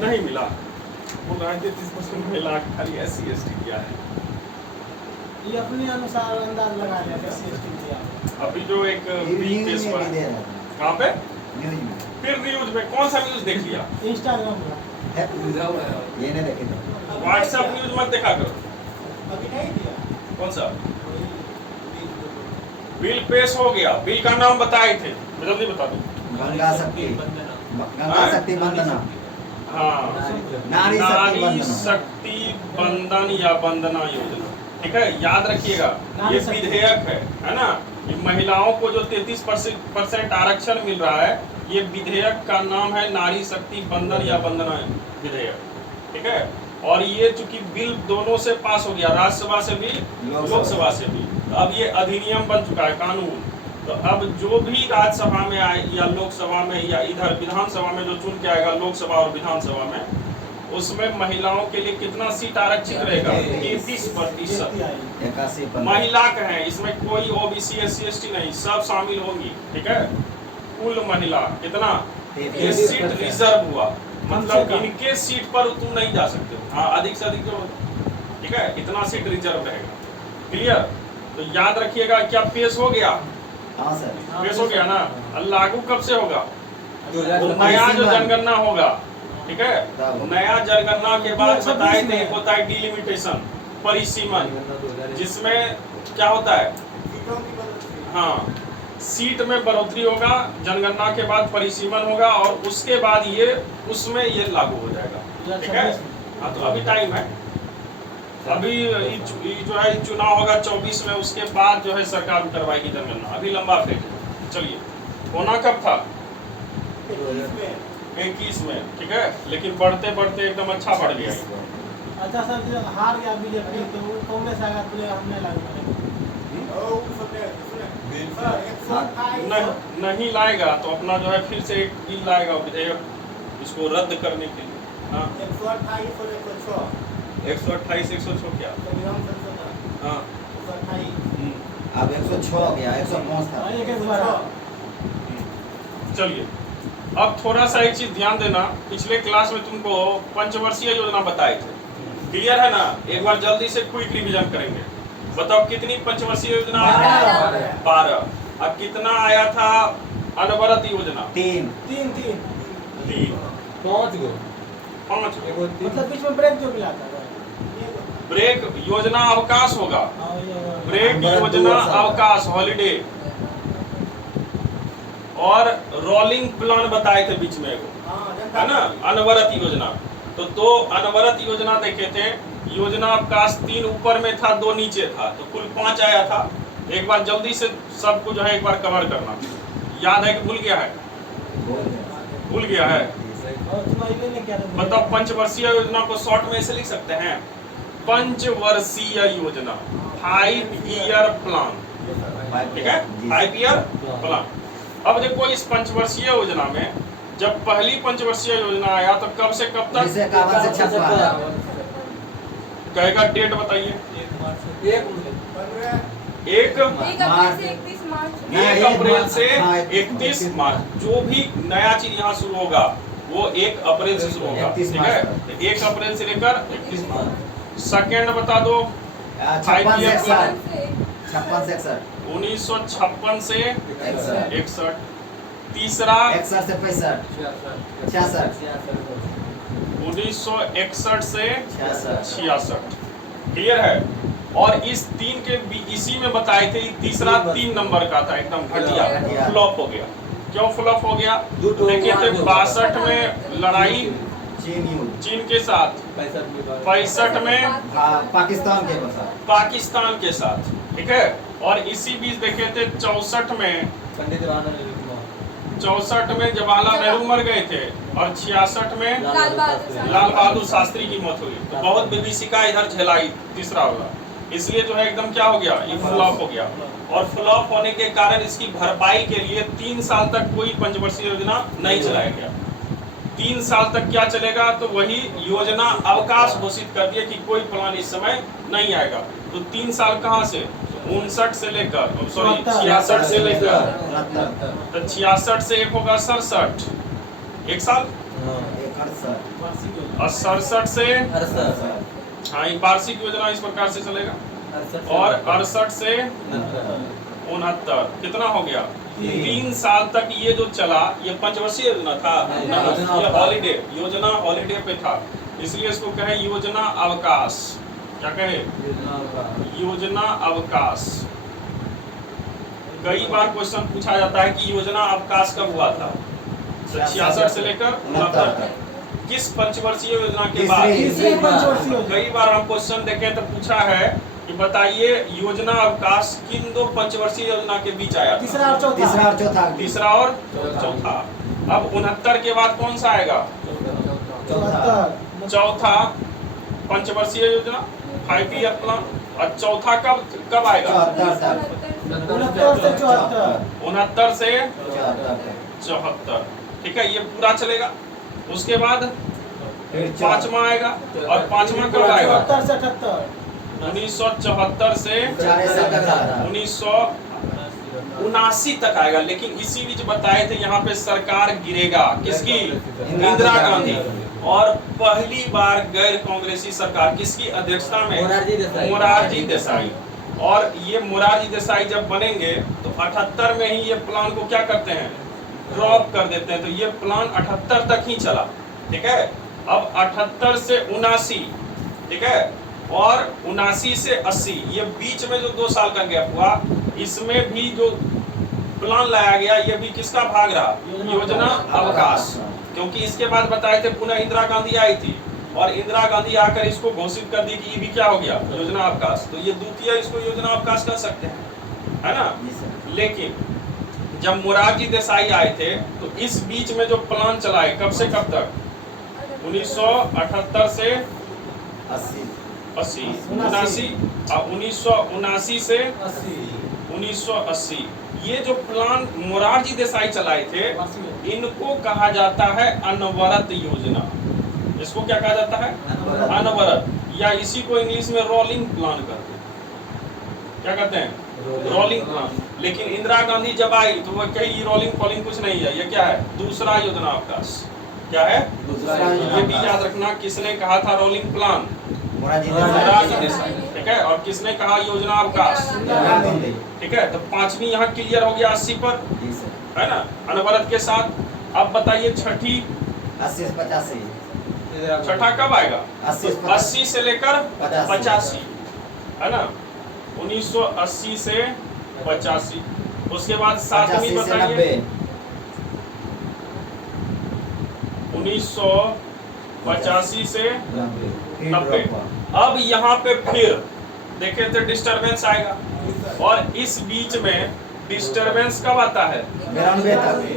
नहीं मिला। वो 33% महिला खाली SC/ST किया है। ये अपने अनुसार अंदाज लगा लिया SC/ST किया। अभी जो एक बिल पेश हुआ है कहाँ पे? न्यूज में। फिर न्यूज में कौन सा न्यूज देख लिया? इंस्टाग्राम पर ये नहीं देखे तो व्हाट्सएप न्यूज मत देखा करो। अभी नहीं दिया। कौन सा बिल पेश हो गया? बिल का नाम बताए थे, मैं जल्दी बता दूं। गंगा शक्ति वंदना। हाँ, नारी नारी शक्ति बंधन या वंदना योजना। ठीक है, याद रखिएगा, ये विधेयक है ना। ये महिलाओं को जो 33% आरक्षण मिल रहा है, ये विधेयक का नाम है नारी शक्ति बंधन या वंदना विधेयक। ठीक है, और ये चूंकि बिल दोनों से पास हो गया, राज्यसभा से भी लोकसभा से भी, तो अब ये अधिनियम बन चुका है, कानून। तो अब जो भी राज्यसभा में आए या लोकसभा में या इधर विधानसभा में जो चुन के आएगा, लोकसभा और विधानसभा में, उसमें महिलाओं के लिए कितना सीट आरक्षित रहेगा? 33%। महिला कहें, इसमें कोई OBC SC/ST नहीं, सब शामिल होंगी। ठीक है, कुल महिला कितना? ये सीट रिजर्व हुआ, मतलब इनके सीट पर तुम नहीं जा सकते हो। हाँ, अधिक से अधिक जो, ठीक है, इतना सीट रिजर्व रहेगा। क्लियर? तो याद रखिएगा, क्या पेश हो गया? हाँ सर, पेश हो गया ना। लागू कब से होगा? नया जो जनगणना होगा, ठीक है, नया जनगणना के बाद बताए थे, होता है डिलिमिटेशन, परिसीमन, जिसमें क्या होता है? हाँ, सीट में बढ़ोतरी होगा, जनगणना के बाद परिसीमन होगा, और उसके बाद ये उसमें ये लागू हो जाएगा। ठीक है, हाँ, तो अभी टाइम है। अभी जो है चुनाव होगा 24 में, उसके बाद जो है सरकार करवाएगी जनगणना। अभी लंबा फेज है। चलिए, होना कब था? 21 में। ठीक है, लेकिन बढ़ते बढ़ते एकदम अच्छा बढ़ गया। अच्छा सर, जब हार गया बीजेपी तो कांग्रेस आएगा तो हमने लागू करेंगे। नहीं लाएगा तो अपना जो है फिर से एक बिल लाएगा, विधेयक, इसको रद्द करने के लिए। हाँ, 128 106 क्या? हाँ, अब 106 हो गया, 105 था। चलिए, अब थोड़ा सा एक चीज ध्यान देना। पिछले क्लास में तुमको पंचवर्षीय योजना बताए थे, क्लियर है ना? एक बार जल्दी से क्विक रिवीजन करेंगे। बताओ कितनी पंचवर्षीय योजना? 12। अब कितना आया था अनवरत योजना? 3। 5 गो। मतलब बीच में ब्रेक जो मिला था, ब्रेक योजना अवकाश होगा, ब्रेक योजना अवकाश, हॉलिडे, और रोलिंग प्लान बताए थे बीच में एगो, है ना, अनवरत योजना। तो अनवरत योजना देखे थे। योजना अवकाश 3 ऊपर में था, 2 नीचे था, तो कुल 5 आया था। एक बार जल्दी से सबको जो है एक बार कवर करना। याद है कि भूल गया है? भूल गया है? बताओ, पंचवर्षीय योजना को शॉर्ट में ऐसे लिख सकते हैं, पंचवर्षीय योजना, 5 ईयर प्लान। ठीक है, 5 ईयर प्लान। अब देखो, इस पंचवर्षीय योजना में जब पहली पंचवर्षीय योजना आया तो कब से कब तक? कहेगा डेट बताइए। 1 अप्रैल से 31 मार्च। जो भी नया चीज यहाँ शुरू होगा वो 1 अप्रैल से शुरू होगा। ठीक है, 1 अप्रैल से लेकर 31 मार्च। सेकेंड बता दो, 5 ईयर प्लान 1956 से 61। तीसरा 61 से 65, 66, 1961 से 66। क्लियर है? और इस 3 के इसी में बताए थे। तीसरा 3 नंबर का था, एकदम घटिया, फ्लॉप हो गया। क्यों फ्लॉप हो गया? देखिए थे 62 में लड़ाई चीन के साथ, 65 में पाकिस्तान के साथ। ठीक है, और इसी बीच देखे थे 64 में जवाहरलाल नेहरू मर गए थे, और 66 में लाल बहादुर शास्त्री की मौत हुई। तो बहुत विभीषिका इधर झेलाई तीसरा वाला, इसलिए जो है एकदम क्या हो गया, ये फ्लॉप हो गया। और फ्लॉप होने के कारण इसकी भरपाई के लिए 3 साल तक कोई पंचवर्षीय योजना नहीं चलाया गया। 3 साल तक क्या चलेगा? तो वही योजना अवकाश घोषित कर दिया कि कोई प्लान इस समय नहीं आएगा। तो 3 साल कहाँ से? 59 से लेकर 66 से लेकर, तो 66 से एक होगा 67, 1 साल, 68 वार्षिक योजना। और 67 से 68 हाँ, ये वार्षिक योजना इस प्रकार से चलेगा। और 68 से 69 कितना हो गया? 3 साल तक ये जो चला, ये पंचवर्षीय योजना था, ये हॉलीडे योजना, हॉलीडे पे था, इसलिए इसको कहे योजना अवकाश। क्या कहे? योजना अवकाश। कई बार क्वेश्चन पूछा जाता है कि योजना अवकाश कब हुआ था? 66 से लेकर 69 तक। किस पंचवर्षीय योजना के बाद? तीसरे पंचवर्षीय योजना। कई बार हम क्वेश्चन देखें तो पूछा है कि बताइए योजना अवकाश किन दो पंचवर्षीय योजना के बीच आया था? तीसरा और चौथा। तीसरा और चौथा। अब 69 के बाद कौन सा आएगा? चौथा पंचवर्षीय योजना, 5 ईयर प्लान। और चौथा कब आएगा? 69 से 74। 69 से 74। ठीक है, ये पूरा चलेगा। उसके बाद पांचवा आएगा, और पांचवा कब आएगा? 74 से 78। 1974 से 1979 तक आएगा। लेकिन इसी बीच बताए थे यहाँ पे सरकार गिरेगा, किसकी? इंदिरा गांधी। और पहली बार गैर कांग्रेसी सरकार किसकी अध्यक्षता में? मोरारजी देसाई। और ये मोरारजी देसाई जब बनेंगे तो 78 में ही ये प्लान को क्या करते हैं? ड्रॉप कर देते हैं। तो ये प्लान 78 तक ही चला। ठीक है, अब 78 से 79, ठीक है, और 79 से 80, ये बीच में जो 2 साल का गैप हुआ, इसमें भी जो प्लान लाया गया ये भी किसका भाग रहा? योजना अवकाश। क्योंकि इसके बाद बताए थे पुनः इंदिरा गांधी आई थी, और इंदिरा गांधी आकर इसको घोषित कर दी कि ये भी क्या हो गया? योजना अवकाश। तो ये द्वितीय इसको योजना अवकाश कर सकते हैं, है ना। लेकिन जब मोरारजी देसाई आए थे तो इस बीच में जो प्लान चला है, कब से कब तक? 1978 से 80, 79 और 1979 से 1980। ये जो प्लान मोरारजी देसाई चलाए थे, इनको कहा जाता है अनवरत योजना। इसको क्या कहा जाता है? अनवरत, या इसी को इंग्लिश में रोलिंग प्लान कहते हैं। क्या कहते हैं? Rolling plan. लेकिन इंदिरा गांधी जब आई तो वो कही रोलिंग फॉलिंग कुछ नहीं है, ये क्या है? दूसरा योजना अवकाश। क्या है? ये भी याद रखना, किसने कहा था रोलिंग प्लान? मोरारजी देसाई। ठीक है, और किसने कहा योजना अवकाश? ठीक है, तो पांचवी यहाँ क्लियर हो गया 80 पर, है ना, अनवरत के साथ। अब बताइए छठी 80 से 85। छठा कब आएगा? 80 से लेकर 85, है ना, 1980 से 85। उसके बाद सातवीं बताइए 1985 से 90। अब यहाँ पे फिर देखे थे डिस्टरबेंस आएगा, और इस बीच में डिस्टरबेंस कब आता है?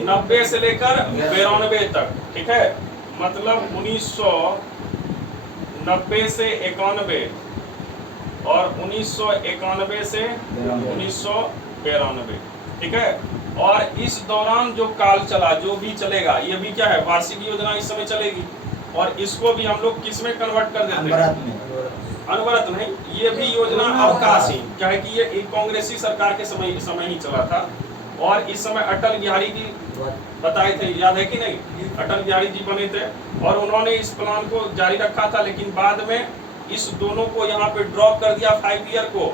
90 से लेकर 92 तक। ठीक है, मतलब 1990 से 91 और 1991 से 1992। ठीक है, और इस दौरान जो काल चला, जो भी चलेगा, ये भी क्या है? वार्षिक योजना इस समय चलेगी। और इसको भी हम लोग किस में कन्वर्ट कर देते हैं? अनवरत नहीं, ये भी योजना अवकाश ही, क्या है कि ये एक कांग्रेसी सरकार के समय ही चला था। और इस समय अटल बिहारी जी बताए थे, याद है कि नहीं? अटल बिहारी जी बने थे और उन्होंने इस प्लान को जारी रखा था, लेकिन बाद में इस दोनों को यहाँ पे ड्रॉप कर दिया 5 ईयर को,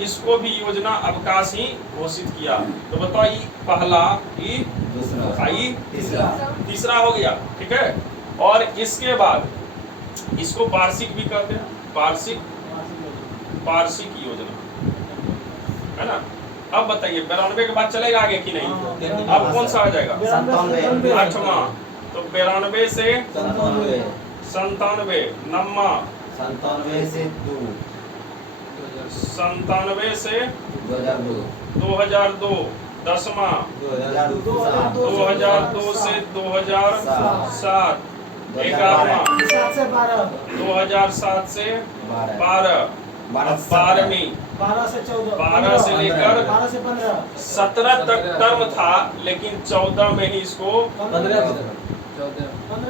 इसको भी योजना अवकाश ही घोषित किया। तो बताओ, ये पहला, ये दूसरा, तीसरा हो गया। ठीक है, और इसके बाद इसको वार्षिक भी कहते हैं, वार्षिक योजना, है ना। अब बताइए 92 के बाद चलेगा आगे कि नहीं? अब कौन सा आ जाएगा? 8वां। तो 92 से 97, 9वां 97 से 2, 97 से 2002, 10वां 2002 से 2007, 11वां 2007 से 12, 12वीं 12 से 14, 12 से लेकर 12 से 15, 17 तक टर्म था, लेकिन 14 में ही इसको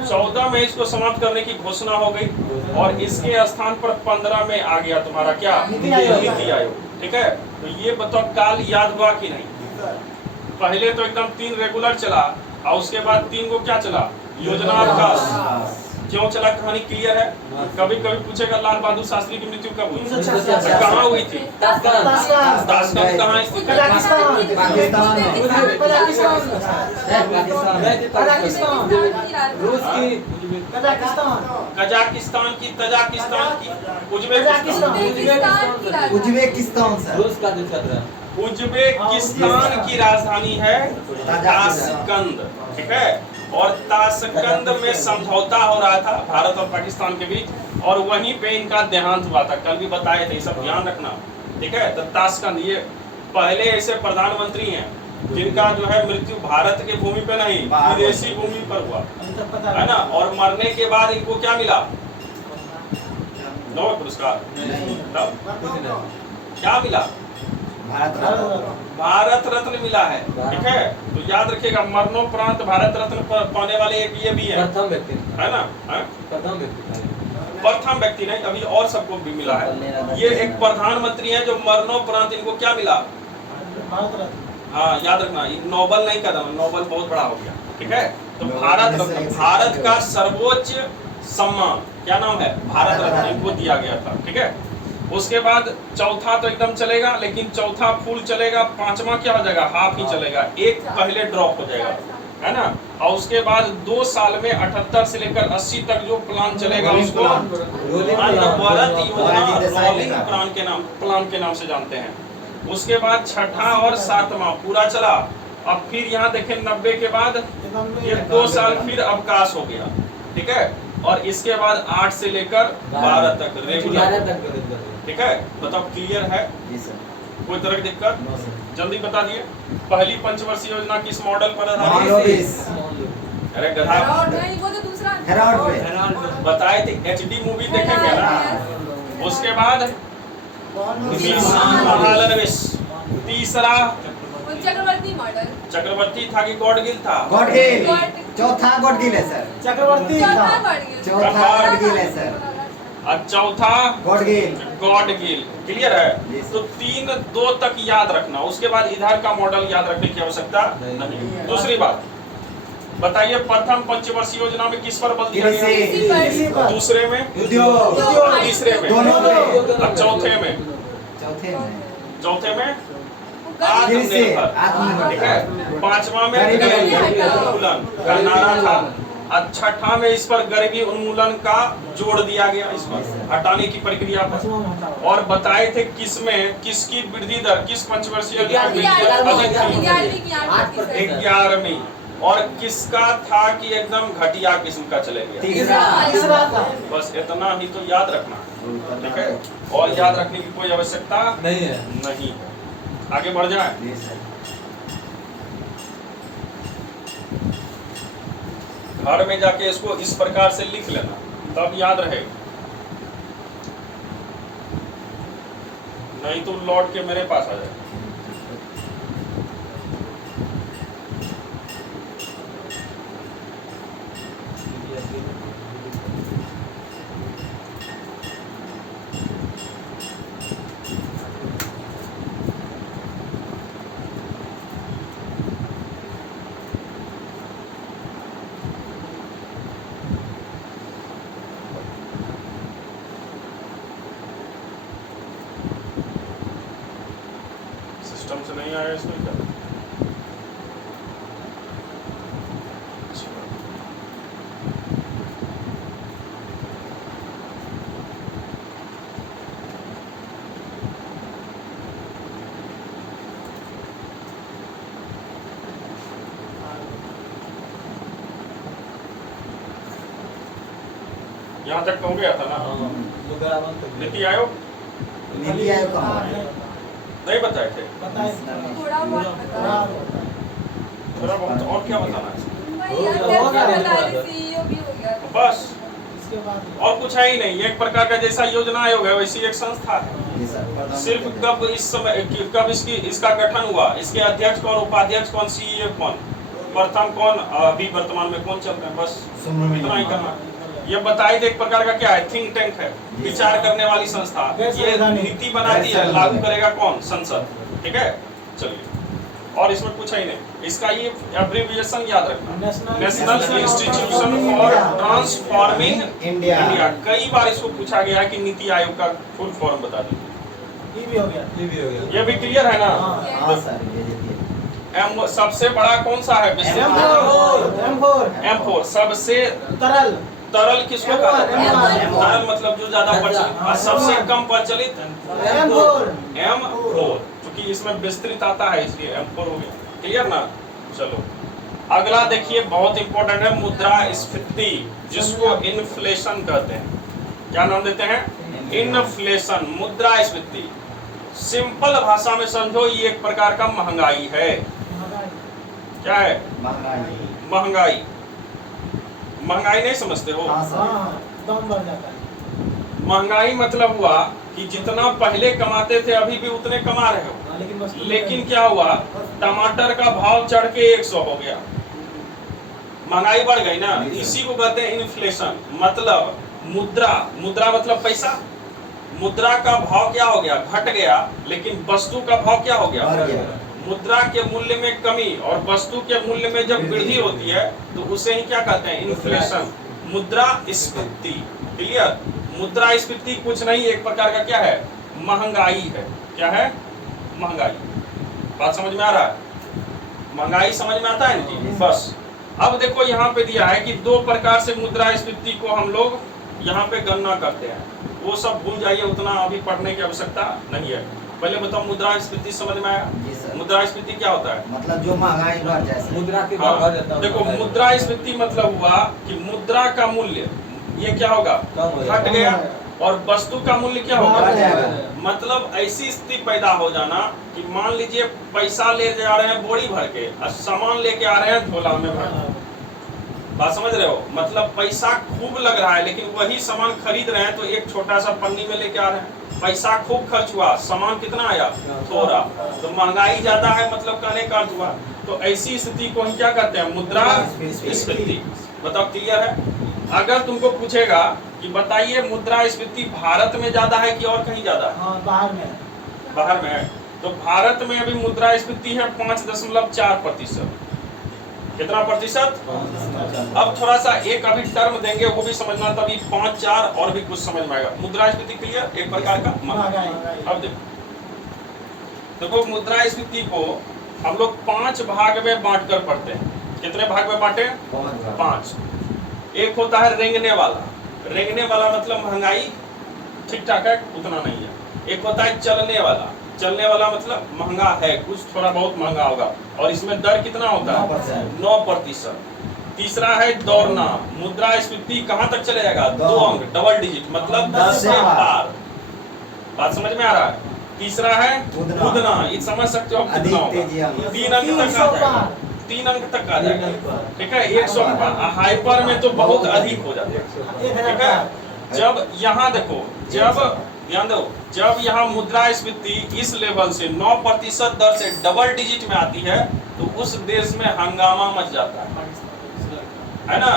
14 में इसको समाप्त करने की घोषणा हो गई, और इसके स्थान पर 15 में आ गया तुम्हारा क्या? नीति आयोग। ठीक है, तो ये बताओ काल याद हुआ कि नहीं? पहले तो एकदम 3 रेगुलर चला, और उसके बाद 3 को क्या चला? योजना अवकाश क्यों चला, कहानी क्लियर है। कभी कभी पूछेगा लाल बहादुर शास्त्री की मृत्यु कब हुई, 1986 कहाँ हुई थी, ताशकंद ताशकंद कहाँ स्थित है, कजाकिस्तान की, तजाकिस्तान की, उज्बेकिस्तान सर। रूस का जो चल रहा है। उज्बेकिस्तान की राजधानी है ताशकंद, ठीक है। और ताशकंद में समझौता हो रहा था भारत और पाकिस्तान के बीच, और वहीं पे इनका देहांत हुआ था, कल भी बताए थे, सब ध्यान रखना, ठीक है। तो ताशकंद, ये पहले ऐसे प्रधानमंत्री हैं जिनका जो है मृत्यु भारत के भूमि पे नहीं, विदेशी भूमि पर हुआ, है ना। और मरने के बाद इनको क्या मिला, नोबेल पुरस्कार, तब क्या मिला, भारत रत्न मिला है, ठीक है। तो याद रखिएगा, मरणोपरांत भारत रत्न पाने वाले एक ये भी है, प्रथम व्यक्ति है ना, प्रथम व्यक्ति प्रथम व्यक्ति नहीं, अभी और सबको भी मिला है। ये एक प्रधानमंत्री है जो मरणोपरांत इनको क्या मिला, हाँ याद रखना, नोबेल नहीं कर, नोबेल बहुत बड़ा हो गया, ठीक है। तो भारत रत्न, भारत का सर्वोच्च सम्मान, क्या नाम है, भारत रत्न, इनको दिया गया था, ठीक है। उसके बाद चौथा तो एकदम चलेगा, लेकिन चौथा फुल चलेगा, पांचवा क्या हो जाएगा, हाफ ही चलेगा, एक पहले ड्रॉप हो जाएगा, है ना। और उसके बाद 2 साल में 78 से लेकर 80 तक जो प्लान चलेगा उसको अनवरत योजना, रोलिंग प्लान के नाम से जानते हैं। उसके बाद छठा और 7वां पूरा चला। अब फिर यहाँ देखें 90 के बाद ये 2 साल फिर अवकाश हो गया, ठीक है। और इसके बाद 8 से लेकर 12 तक रेगुलर, ठीक है। बताओ क्लियर है, कोई तरह की दिक्कत, जल्दी बता दिए। पहली पंचवर्षीय योजना किस मॉडल पर आधारित, अरे गधा बताए थे, HD मूवी देखेंगे ना। उसके बाद तीसरा चक्रवर्ती था कि गॉडगिल था, गॉडगिल, चौथा गॉडगिल है सर, चक्रवर्ती चौथा गॉडगिल है सर, और चौथा गॉडगिल, क्लियर है। तो 3 2 तक याद रखना, उसके बाद इधर का मॉडल याद रखने की आवश्यकता नहीं। दूसरी बात बताइए, प्रथम पंचवर्षीय योजना में किस पर बल दिया गया, दूसरे में उद्योग, तीसरे में, दोनों में, और चौथे में आत्मनिर्भर, ठीक है। 5वां में गरीबी उन्मूलन का नारा था, और 6ठा में इस पर गरीबी उन्मूलन का जोड़ दिया गया, इस पर हटाने की प्रक्रिया पर। और बताए थे किसमें, किसकी वृद्धि दर, किस पंचवर्षीय योजना में अधिक थी, 11वीं, और किसका था कि एकदम घटिया किस्म का चले गया, तीसरा था। बस इतना ही तो याद रखना, ठीक है। और याद रखने की कोई आवश्यकता नहीं है, नहीं है। आगे बढ़ जाए, घर में जाके इसको इस प्रकार से लिख लेना, तब याद रहेगा, नहीं तो लौट के मेरे पास आ जाए। सिस्टम से नहीं आया इसमें क्या, यहाँ तक हो गया था ना। नीति आयोग नीति आयोग कहाँ है? नहीं बताए थे, थोड़ा थोड़ा बहुत, और क्या बताना है, इसके बस बाद और कुछ है ही नहीं। एक प्रकार का जैसा योजना आयोग है वैसी एक संस्था है। जी सर। सिर्फ कब इस समय कब इसका गठन हुआ, इसके अध्यक्ष कौन, उपाध्यक्ष कौन, CEO कौन, प्रथम कौन, अभी वर्तमान में कौन चल रहे हैं, बस इतना ही करना। ये बताइए, एक प्रकार का क्या है, थिंक टैंक है, विचार करने वाली संस्था। ये नीति बनाती है, लागू करेगा कौन, संसद, ठीक है। चलिए और इसमें कुछ ही नहीं। इसका ये एब्रिविएशन याद रखना, national national institution for transforming India. India. कई बार इसको पूछा गया है कि नीति आयोग का फुल फॉर्म बता दीजिए। ये भी हो गया। ये भी हो गया। ये भी क्लियर है ना? हाँ सर, ये देखिए। एम सबसे बड़ा कौन सा है? M4 सबसे तरल तरल किसको M1, कहते हैं? M1। तरल मतलब जो ज्यादा प्रचलित और सबसे कम प्रचलित M4, क्योंकि इसमें विस्तृत आता है इसलिए M4 हो गया। क्लियर ना? चलो अगला देखिए, बहुत इंपॉर्टेंट है, मुद्रास्फीति, जिसको इन्फ्लेशन कहते हैं। क्या नाम देते हैं? इन्फ्लेशन, मुद्रास्फीति। सिंपल भाषा में समझो, ये एक प्रकार का महंगाई है। क्या है? महंगाई। महंगाई। महंगाई नहीं समझते हो? हाँ सर। दम बढ़ जाता है। महंगाई मतलब हुआ कि जितना पहले कमाते थे अभी भी उतने कमा रहे हो, लेकिन क्या हुआ, टमाटर का भाव चढ़ के 100 हो गया, महंगाई बढ़ गई ना। इसी को कहते हैं इन्फ्लेशन। मतलब मुद्रा, मुद्रा मतलब पैसा, मुद्रा का भाव क्या हो गया? घट गया, लेकिन वस्तु का भाव क्या हो गया? बढ़ गया। मुद्रा के मूल्य में कमी और वस्तु के मूल्य में जब वृद्धि होती है तो उसे ही क्या कहते हैं? इन्फ्लेशन, मुद्रास्फीति। क्लियर? मुद्रास्फीति कुछ नहीं, एक प्रकार का क्या है? महंगाई है। क्या है? महंगाई। बात समझ में आ रहा है? महंगाई समझ में आता है ना? बस अब देखो यहाँ पे दिया है कि 2 प्रकार से मुद्रास्फीति को हम लोग यहाँ पे गणना करते हैं। वो सब भूल जाइए, उतना अभी पढ़ने की आवश्यकता नहीं है। पहले बताओ मुद्रास्फीति समझ में आया? जी सर। मुद्रास्फीति क्या होता है? मतलब जो महंगाई बढ़ जाए सर। मुद्रा के भाव बढ़ जाता हाँ, है। देखो मुद्रास्फीति मतलब हुआ कि मुद्रा का मूल्य ये क्या होगा? कम हो घट गया, और वस्तु का मूल्य क्या होगा? बढ़ जाएगा। मतलब ऐसी स्थिति पैदा हो जाना कि मान लीजिए पैसा ले जा रहे हैं बोरी भर के और सामान लेके आ रहे हैं झोला में भर। बात समझ रहे हो? मतलब पैसा खूब लग रहा है, लेकिन वही सामान खरीद रहे हैं तो एक छोटा सा पन्नी में लेके आ रहे हैं। पैसा खूब खर्च हुआ, सामान कितना आया? थोड़ा। तो महंगाई ज्यादा है, मतलब कहने का अर्थ हुआ। तो ऐसी स्थिति को हम क्या कहते हैं? मुद्रास्फीति। बताओ क्लियर है? अगर तुमको पूछेगा कि बताइए मुद्रास्फीति भारत में ज्यादा है कि और कहीं ज्यादा है? हाँ, बाहर में है। बाहर में है। तो भारत में अभी मुद्रास्फीति है 5.4%। कितना प्रतिशत? अब थोड़ा सा एक अभी टर्म देंगे, वो भी समझना, तभी 5, 4 और भी कुछ समझ में आएगा। मुद्रास्फीति क्लियर? एक प्रकार का महंगाई। अब देखो मुद्रास्फीति को हम लोग 5 भाग में बांट कर पढ़ते हैं। कितने भाग में बांटे? 5। एक होता है रेंगने वाला। रेंगने वाला मतलब महंगाई ठीक ठाक है, उतना नहीं है। एक होता है चलने वाला। चलने वाला मतलब महंगा है, कुछ थोड़ा बहुत महंगा होगा, और इसमें दर कितना होता है? 9%। तीसरा है दौड़ना। मुद्रास्फीति कहाँ तक चले जाएगा? 2 अंक, डबल डिजिट, मतलब 10 से पार। बात समझ में आ रहा है? तीसरा है कूदना। ये समझ सकते हो आप कितना होगा? 3 अंक तक आ जाएगा। 3 अंक तक आ जाएगा। ठीक है, 100 के पार। हाइपर में तो बहुत अधिक हो जाते हैं। ठीक है, जब यहाँ देखो, जब ध्यान दो, जब यहाँ मुद्रास्फीति इस लेवल से 9% दर से डबल डिजिट में आती है तो उस देश में हंगामा मच जाता है ना?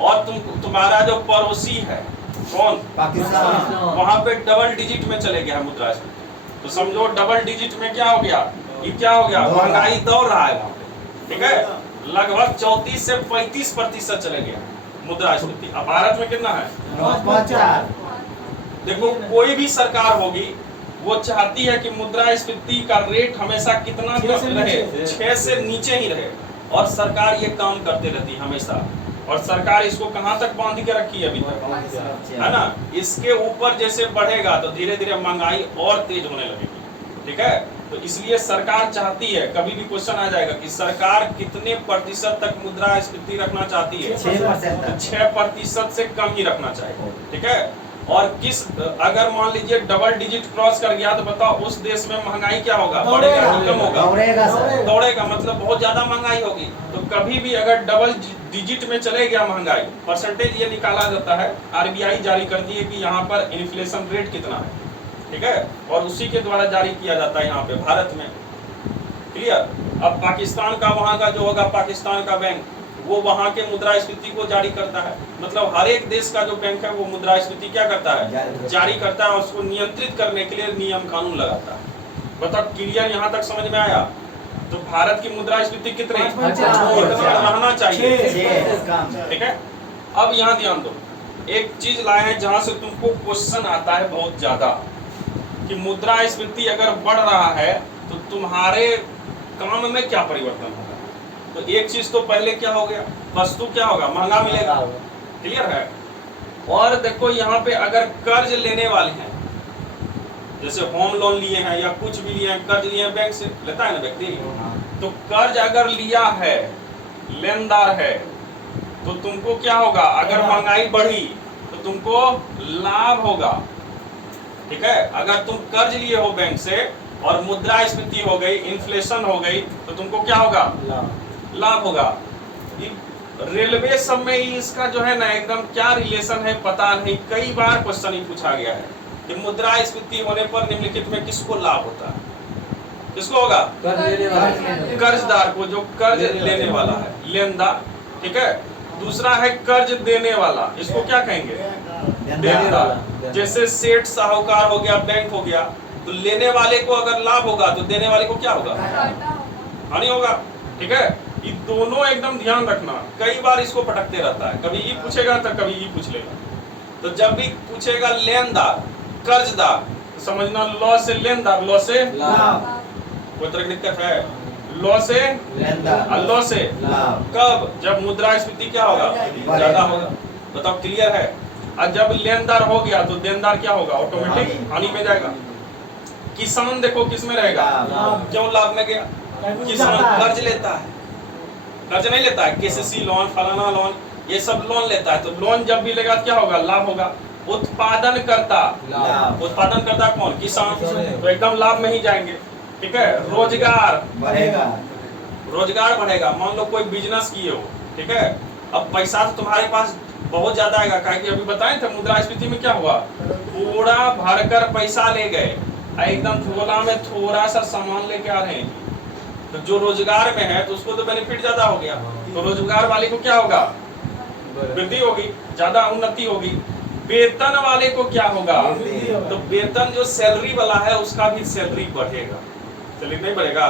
और तुम्हारा जो पड़ोसी है कौन? पाकिस्तान। वहां पे डबल डिजिट में चले गया मुद्रास्फीति। तो समझो डबल डिजिट में क्या हो गया? ये क्या हो गया? महंगाई दौड़ रहा है वहां पे। ठीक है, लगभग 34 से 35% चले गया मुद्रास्फीति। अब भारत में कितना है? 9.4। देखो कोई भी सरकार होगी वो चाहती है कि मुद्रास्फीति का रेट हमेशा कितना रहे? 6 से नीचे ही रहे। और सरकार ये काम करते रहती है हमेशा। और सरकार इसको कहां तक बांध के रखी है अभी तक, है ना? इसके ऊपर जैसे बढ़ेगा तो धीरे धीरे महंगाई और तेज होने लगेगी। ठीक है, तो इसलिए सरकार चाहती है, कभी भी क्वेश्चन आ जाएगा कि सरकार कितने प्रतिशत तक मुद्रास्फीति रखना चाहती है? 6% से कम ही रखना चाहिए। ठीक है, और किस, अगर मान लीजिए डबल डिजिट क्रॉस कर गया तो बताओ उस देश में महंगाई क्या होगा? बढ़ेगा कि कम होगा? दौड़ेगा, मतलब बहुत ज्यादा महंगाई होगी। तो कभी भी अगर डबल डिजिट में चले गया महंगाई, परसेंटेज ये निकाला जाता है, आरबीआई जारी करती है कि यहाँ पर इन्फ्लेशन रेट कितना है। ठीक है, और उसी के द्वारा जारी किया जाता है यहाँ पे भारत में। क्लियर? अब पाकिस्तान का, वहाँ का जो होगा पाकिस्तान का बैंक, वो वहाँ के मुद्रास्फीति को जारी करता है। मतलब हर एक देश का जो बैंक है वो मुद्रास्फीति क्या करता है? जारी करता है, और उसको नियंत्रित करने के लिए नियम कानून लगाता है। बताओ क्लियर? यहाँ तक समझ में आया? तो भारत की मुद्रास्फीति कितनी 5.4 कितना रहना चाहिए? 6 कम है। ठीक है। अब यहाँ ध्यान दो, एक चीज लाए हैं जहां से तुमको क्वेश्चन आता है बहुत ज्यादा कि मुद्रास्फीति अगर बढ़ रहा है तो तुम्हारे काम में क्या परिवर्तन होगा। तो एक चीज तो पहले क्या हो गया, वस्तु क्या होगा, महंगा मिलेगा। क्लियर है। और देखो यहाँ पे अगर कर्ज लेने वाले हैं, जैसे होम लोन लिए हैं या कुछ भी लिए हैं, कर्ज लिए हैं बैंक से, लेता है ना व्यक्ति, तो कर्ज अगर लिया है, लेनदार है, तो तुमको क्या होगा, अगर महंगाई बढ़ी तो तुमको लाभ होगा। ठीक है। अगर तुम कर्ज लिए हो बैंक से और मुद्रास्फीति हो गई, इन्फ्लेशन हो गई, तो तुमको क्या होगा, लाभ होगा। रेलवे सब में इसका जो है ना एकदम क्या रिलेशन है पता नहीं, कई बार क्वेश्चन ही पूछा गया है कि मुद्रास्फीति होने पर निम्नलिखित में किसको लाभ होता है, किसको होगा, कर्जदार को, जो कर्ज लेने वाला है, लेनदार। ठीक है। दूसरा है कर्ज देने वाला, इसको क्या कहेंगे, देनदार। जैसे सेठ साहूकार हो गया, बैंक हो गया, तो लेने वाले को अगर लाभ होगा तो देने वाले को क्या होगा, हानि होगा। ठीक है। ये दोनों एकदम ध्यान रखना, कई बार इसको पटकते रहता है, कभी ये पूछेगा तो कभी ये पूछ लेगा। तो जब भी पूछेगा लेनदार, कर्जदार, तो समझना लॉ से लेनदार, लॉ से कोई तरह की दिक्कत है, लॉ से लेनदार, लॉ से लाभ। कब, जब मुद्रास्फीति क्या होगा, ज्यादा होगा। बताओ क्लियर है। और जब लेनदार हो गया तो देनदार क्या होगा, ऑटोमेटिक हानि में जाएगा। किसान देखो किस में रहेगा, क्यों लाभ में गया, किसान कर्ज लेता है, कर्ज नहीं लेता है, केसीसी लोन, फलाना लोन, ये सब लोन लेता है, तो लोन जब भी लेगा क्या होगा, लाभ होगा। उत्पादन करता, उत्पादन करता कौन, किसान, तो एकदम लाभ में ही जाएंगे। ठीक है। रोजगार बढ़ेगा, रोजगार बढ़ेगा। मान लो कोई बिजनेस किए हो, ठीक है, अब पैसा तो तुम्हारे पास बहुत ज्यादा आएगा, कि अभी बताए थे मुद्रास्फीति में क्या हुआ, थोड़ा भरकर पैसा ले गए, एकदम झोला में थोड़ा सा सामान लेके आ रहे हैं, तो जो रोजगार में है तो उसको तो बेनिफिट ज्यादा हो गया, तो रोजगार वाले को क्या होगा, वृद्धि होगी, ज्यादा उन्नति होगी। वेतन वाले को क्या होगा, तो वेतन जो सैलरी वाला है उसका भी सैलरी बढ़ेगा, सैलरी नहीं बढ़ेगा।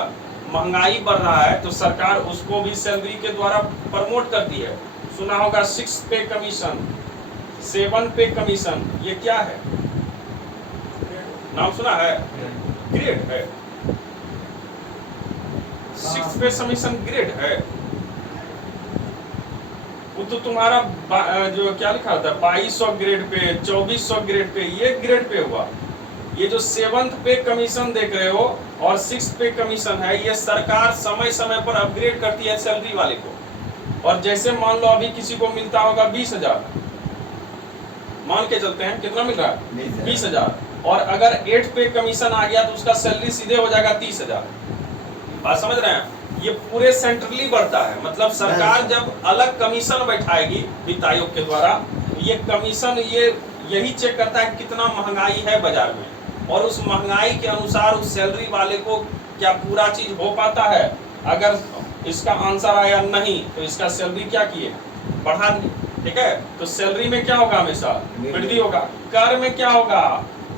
महंगाई बढ़ रहा है तो सरकार उसको भी सैलरी के द्वारा प्रमोट करती है। सुना होगा 6 पे कमीशन, 7 पे कमीशन, ये क्या है, नाम सुना है, ग्रेड है, 6 पे कमीशन ग्रेड है। वो तो तुम्हारा जो क्या लिखा था 2200 ग्रेड पे, 2400 ग्रेड पे, ये ग्रेड पे हुआ। ये जो 7th पे कमीशन देख रहे हो और 6th पे कमीशन है, ये सरकार समय समय पर अपग्रेड करती है सैलरी वाले को। और जैसे मान लो अभी किसी को मिलता होगा 20,000, मान के चलते हैं, कितना मिल रहा है 20,000, और अगर 8th पे कमीशन आ गया तो उसका सैलरी सीधे हो जाएगा 30,000। बात समझ रहे हैं। ये पूरे सेंट्रली बढ़ता है, मतलब सरकार जब अलग कमीशन बैठाएगी वित्त आयोग के द्वारा, ये कमीशन ये यही चेक करता है कितना महंगाई है बाजार में, और उस महंगाई के अनुसार उस सैलरी वाले को क्या पूरा चीज हो पाता है। अगर इसका आंसर आया नहीं तो इसका सैलरी क्या किए, बढ़ा दिए। ठीक है। तो सैलरी में क्या होगा, हमेशा वृद्धि होगा। कर में क्या होगा,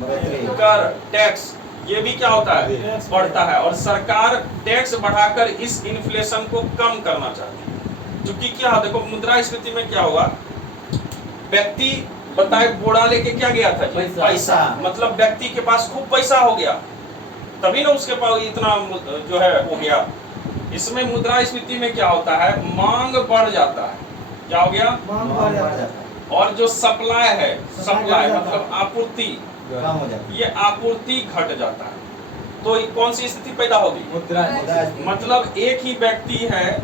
कर, टैक्स, ये भी क्या होता है, बढ़ता है। और सरकार टैक्स बढ़ाकर इस इन्फ्लेशन को कम करना चाहती है। क्योंकि क्या देखो मुद्रास्फीति में क्या हुआ, व्यक्ति बताए बोरा लेके क्या गया था जी, पैसा, मतलब व्यक्ति के पास खूब पैसा हो गया, तभी ना उसके पास इतना जो है हो गया। इसमें मुद्रास्फीति में क्या होता है, मांग बढ़ जाता है, क्या हो गया, मांग बढ़ जाता है, और जो सप्लाई है, सप्लाई मतलब आपूर्ति, कम हो जाता है, ये आपूर्ति घट जाता है। तो कौन सी स्थिति पैदा होगी, मतलब एक ही व्यक्ति है,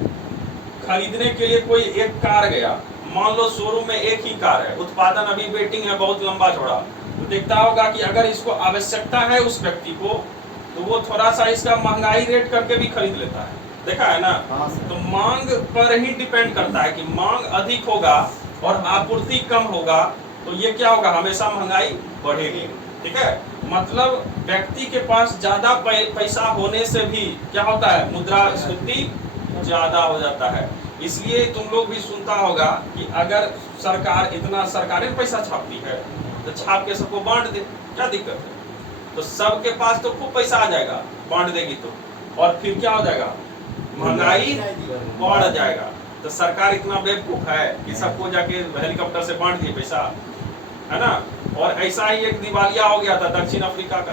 खरीदने के लिए कोई एक कार गया, मान लो शोरूम में एक ही कार है, उत्पादन अभी वेटिंग है बहुत लंबा चौड़ा, तो देखता होगा कि अगर इसको आवश्यकता है उस व्यक्ति को, तो वो थोड़ा सा इसका महंगाई रेट करके भी खरीद लेता है, देखा है ना। तो मांग पर ही डिपेंड करता है कि मांग अधिक होगा और आपूर्ति कम होगा, तो ये क्या होगा, हमेशा महंगाई बढ़ेगी। ठीक है। मतलब व्यक्ति के पास ज्यादा पैसा होने से भी क्या होता है, मुद्रास्फीति ज्यादा हो जाता है। इसलिए तुम लोग भी सुनता होगा कि अगर सरकार इतना, सरकारें पैसा छापती है तो छाप के सबको बांट दे, क्या दिक्कत है। तो सबके पास तो खूब पैसा आ जाएगा, बांट देगी तो, और फिर क्या हो जाएगा, महंगाई बढ़ जाएगा। तो सरकार इतना बेवकूफ है कि सबको जाके हेलीकॉप्टर से बांट दिए पैसा, है ना। और ऐसा ही एक दिवालिया हो गया था दक्षिण अफ्रीका का।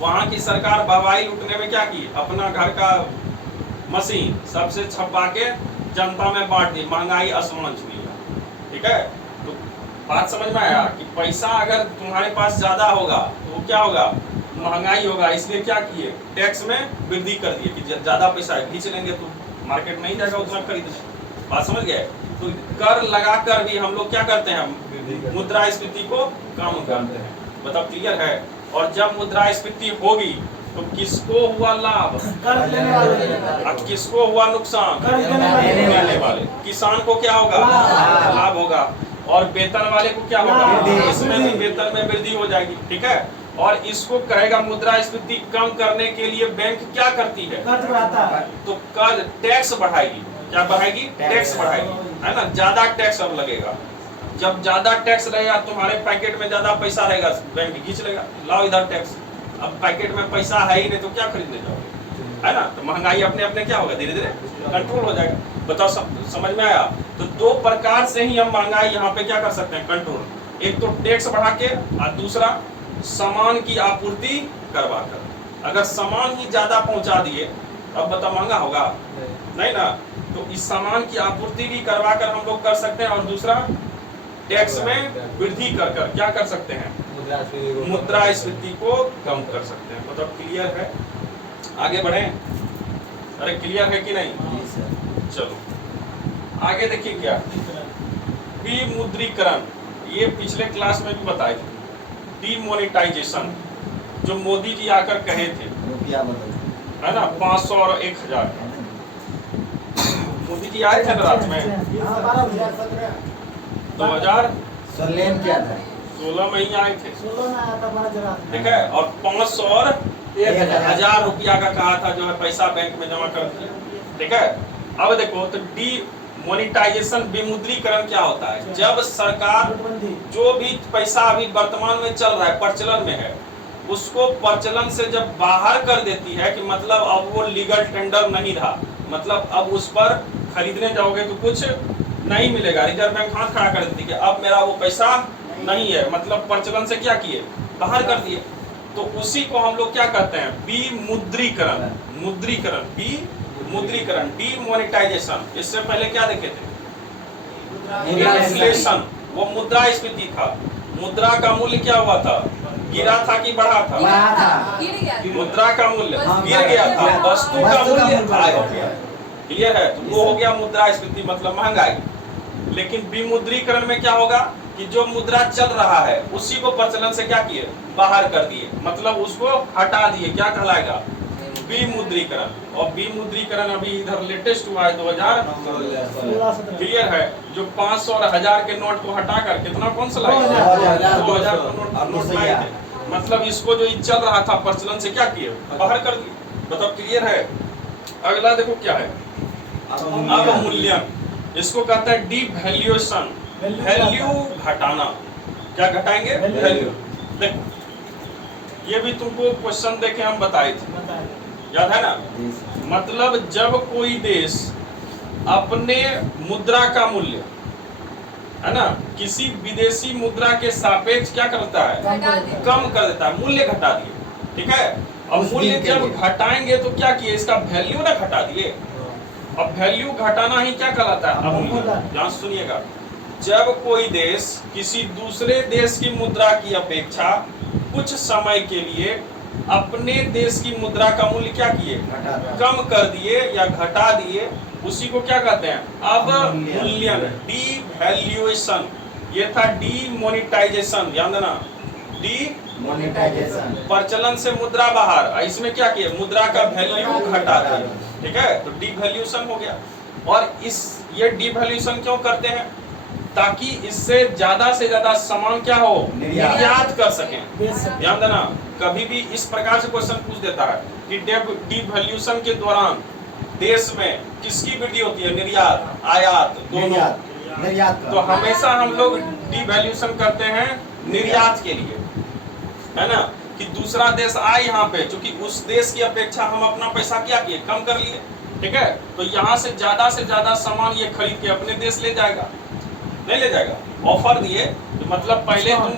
वहां की सरकार हवाई लूटने में क्या की, अपना घर का मशीन सबसे छपा के जनता में बांट दी, महंगाई आसमान छू लिया। ठीक है, तो बात समझ में आया कि पैसा अगर तुम्हारे पास ज्यादा होगा तो वो क्या होगा, महंगाई होगा। इसलिए क्या किए, टैक्स में वृद्धि कर दिए कि ज्यादा पैसा खींच लेंगे तो मार्केट नहीं जाएगा उतना खरीदने। बात समझ गए। तो कर लगा कर भी हम लोग क्या करते हैं, मुद्रास्फीति को कम करते हैं। मतलब क्लियर है। और जब मुद्रास्फीति होगी तो किसको हुआ लाभ, कर्ज लेने वाले, और किसको हुआ नुकसान, कर्ज देने वाले। किसान को क्या होगा, लाभ होगा। और वेतन वाले को क्या होगा, इसमें भी वेतन में वृद्धि हो जाएगी। ठीक है। और इसको कहेगा मुद्रास्फीति कम करने के लिए बैंक क्या करती है, कर्ज बढ़ाता है। तो कर्ज टैक्स बढ़ाएगी। क्या बढ़ाएगी, टैक्स बढ़ाएगी, है ना। ज्यादा टैक्स अब लगेगा। जब ज्यादा टैक्स रहेगा तुम्हारे पैकेट में ज्यादा पैसा रहेगा, बैंक खींच लेगा, लाओ इधर टैक्स। अब पैकेट में पैसा है ही नहीं तो क्या खरीदने जाओगे, है ना। तो महंगाई अपने अपने क्या होगा, धीरे धीरे कंट्रोल हो जाएगा। बताओ समझ में आया। तो दो प्रकार से ही हम महंगाई यहाँ पे क्या कर सकते हैं, कंट्रोल। एक तो टैक्स बढ़ा के, और दूसरा सामान की आपूर्ति करवा कर। अगर सामान ही ज्यादा पहुंचा दिए अब बताओ महंगा होगा, नहीं ना। तो इस सामान की आपूर्ति भी करवा कर हम लोग कर सकते हैं, और दूसरा टैक्स में वृद्धि कर कर क्या कर सकते हैं, मुद्रास्फीति को कम कर सकते हैं। मतलब क्लियर है, आगे बढ़े। अरे क्लियर है कि नहीं, चलो आगे देखिए क्या, विमुद्रीकरण। ये पिछले क्लास में भी बताए थे। डीमोनेटाइजेशन जो मोदी जी आकर कहे थे, रुपया बदल, है ना, 500 और 1000। मोदी जी आए थे ना रात में 2016 में ही आए थे। 16 में आया था, बड़ा जरा। ठीक है। और 500 और 1000 रुपया का कहा था जो है पैसा बैंक में जमा कर दिया। ठीक है। अब देखो तो डीमोनेटाइजेशन, विमुद्रीकरण क्या होता है, जब सरकार जो भी पैसा अभी वर्तमान में चल रहा है, प्रचलन में है, उसको प्रचलन से जब बाहर कर देती है कि मतलब अब वो लीगल टेंडर नहीं रहा, मतलब अब उस पर खरीदने जाओगे तो कुछ नहीं मिलेगा। रिजर्व बैंक हाथ खड़ा कर देती है कि अब मेरा वो पैसा नहीं है, मतलब प्रचलन से क्या किए, बाहर कर दिए। तो उसी को हम लोग क्या कहते हैं, विमुद्रीकरण। मुद्रीकरण, विमुद्रीकरण, डीमोनेटाइजेशन। इससे पहले क्या देखे थे, इन्फ्लेशन, वो मुद्रास्फीति था। मुद्रा का मूल्य क्या हुआ था, गिरा था कि बढ़ा था, मुद्रा का मूल्य गिर गया था, वस्तु का मूल्य हाई हो गया। क्लियर है। तो वो हो गया मुद्रास्फीति, मतलब महंगाई। लेकिन विमुद्रीकरण में क्या होगा कि जो मुद्रा चल रहा है उसी को प्रचलन से क्या किए, बाहर कर दिए, मतलब उसको हटा दिए। क्या कहलाएगा, विमुद्रीकरण। और विमुद्रीकरण अभी इधर लेटेस्ट हुआ है 2016। क्लियर है। जो 500 और 1000 के नोट को हटाकर कितना, कौन सा लाए, 2000 नोट लाए थे। मतलब इसको जो चल रहा था प्रचलन से क्या किए, बाहर कर दिए। मतलब क्लियर है। अगला देखो क्या है, अवमूल्यन। इसको कहते हैं डिवैल्यूएशन, वैल्यू घटाना। क्या घटाएंगे, वैल्यू। देखो ये भी तुमको क्वेश्चन देखे हम बताए थे, याद है ना। मतलब जब कोई देश अपने मुद्रा का मूल्य, है ना, किसी विदेशी मुद्रा के सापेक्ष क्या करता है, कम कर देता है, मूल्य घटा दिए। ठीक है। अब मूल्य जब घटाएंगे तो क्या किए, इसका वैल्यू ना घटा दिए। अब वैल्यू घटाना ही क्या कहलाता है, अवमूल्यन। ध्यान सुनिएगा। जब कोई देश किसी दूसरे देश की मुद्रा की अपेक्षा कुछ समय के लिए अपने देश की मुद्रा का मूल्य क्या किए, कम कर दिए या घटा दिए, उसी को क्या कहते हैं, अवमूल्यन, डिवैल्यूएशन। ये था डीमोनेटाइजेशन, ध्यान देना। डीमोनेटाइजेशन, प्रचलन से मुद्रा बाहर, इसमें क्या किया, मुद्रा का वैल्यू घटा दिया। ठीक है। तो डिवैल्यूएशन हो गया। और ये डिवैल्यूएशन क्यों करते हैं, ताकि इससे से ज्यादा सामान क्या हो, निर्यात कर सकें। ध्यान देना। कभी भी इस प्रकार से क्वेश्चन पूछ देता है कि डिवैल्यूएशन के दौरान देश में किसकी वृद्धि होती है, निर्यात, आयात, दोनों। निर्यात। तो हमेशा हम लोग डिवैल्यूएशन करते हैं निर्यात के लिए, है ना, कि दूसरा देश आए यहाँ पे, क्योंकि उस देश की अपेक्षा हम अपना पैसा क्या किए, कम कर लिए। ठीक है। तो यहाँ से ज्यादा सामान ये खरीद के अपने देश ले जाएगा, नहीं ले जाएगा। ऑफर दिए तो मतलब पहले तुम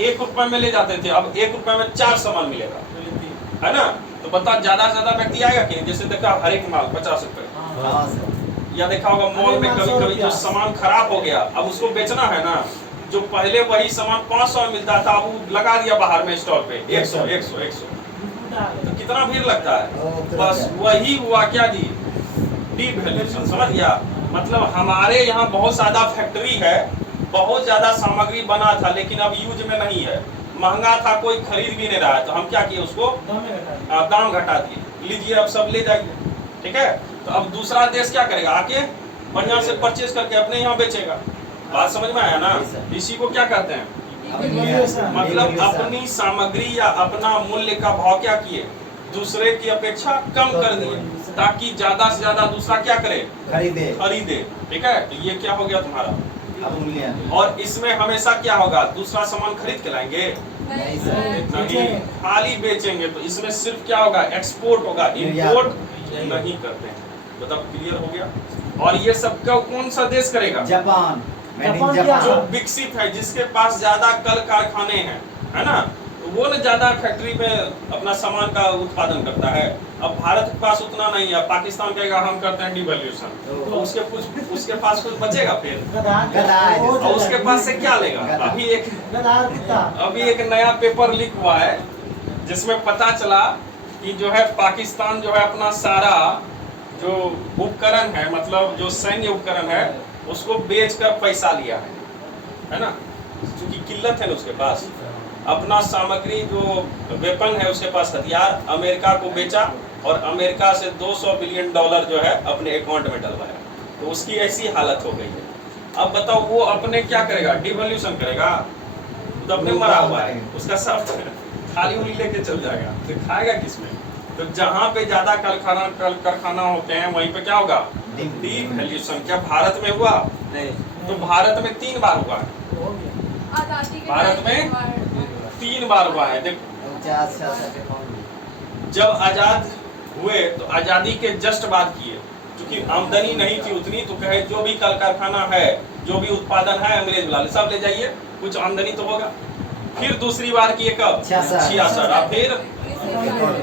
1 रुपए में ले जाते थे, अब 1 रुपए में 4 सामान मिलेगा, है ना। तो बता ज्यादा से ज्यादा व्यक्ति आएगा कि जैसे देखा हर एक माल 50 रुपए, हाँ सर। या देखा होगा मॉल में कभी कभी जो सामान खराब हो गया अब उसको बेचना है ना, जो पहले वही सामान 500 में मिलता था वो लगा दिया बाहर में स्टॉल पे 100 100 100, तो कितना भीड़ लगता है। बस वही हुआ क्या जी, डिवैल्यूएशन, समझ गया। मतलब हमारे यहाँ बहुत ज्यादा फैक्ट्री है, बहुत ज्यादा सामग्री बना था लेकिन अब यूज में नहीं है, महंगा था, कोई खरीद भी नहीं रहा है, तो हम क्या किए उसको दाम घटा दिए, लीजिए अब सब ले जाइए, ठीक है। तो अब दूसरा देश क्या करेगा, आके बढ़िया से परचेज करके अपने यहाँ बेचेगा। बात समझ में आया ना। इसी को क्या कहते हैं, मतलब अपनी सामग्री या अपना मूल्य का भाव क्या किए, दूसरे की अपेक्षा कम कर दिए, ताकि ज्यादा से ज्यादा दूसरा क्या करे, खरीदे, ठीक है। तो ये क्या हो गया तुम्हारा मूल्य। और इसमें हमेशा क्या होगा, दूसरा सामान खरीद के लाएंगे नहीं, खाली बेचेंगे। तो इसमें सिर्फ क्या होगा, एक्सपोर्ट होगा, इंपोर्ट नहीं करते हैं। मतलब क्लियर हो गया। और ये सब का कौन सा देश करेगा, जापान, जो विकसित है, जिसके पास ज्यादा कल कारखाने हैं, है ना, तो वो न ज्यादा फैक्ट्री में अपना सामान का उत्पादन करता है। अब भारत के पास उतना नहीं है, पाकिस्तान कहेगा हम करते हैं डिवैल्यूएशन, तो उसके पास कुछ बचेगा फिर, और उसके पास से क्या लेगा। अभी एक नया पेपर लीक हुआ है जिसमें पता चला कि जो है पाकिस्तान जो है अपना सारा जो उपकरण है, मतलब जो सैन्य उपकरण है, उसको बेचकर पैसा लिया है ना, क्योंकि किल्लत है ना उसके पास। अपना सामग्री जो वेपन है उसके पास हथियार, अमेरिका को बेचा और अमेरिका से $200 बिलियन जो है अपने अकाउंट में डलवाया। तो उसकी ऐसी हालत हो गई है। अब बताओ वो अपने क्या करेगा, डिवैल्यूएशन करेगा, तो अपने मरा हुआ है, उसका सब खाली उंगली लेके चल जाएगा, तो खाएगा किसमें। तो जहाँ पे ज्यादा कल कारखाना होते हैं वहीं पे क्या होगा, डिवैल्यूएशन। क्या भारत में हुआ, नहीं, तो भारत में 3 बार हुआ है, भारत में 3 बार हुआ है। देखो जब आजाद हुए तो आजादी के जस्ट बाद किए, क्योंकि आमदनी नहीं थी उतनी, तो कहे जो भी कल कारखाना है, जो भी उत्पादन है अंग्रेज बुला ले, सब ले जाइए, कुछ आमदनी तो होगा। फिर दूसरी बार किए कब, 66। फिर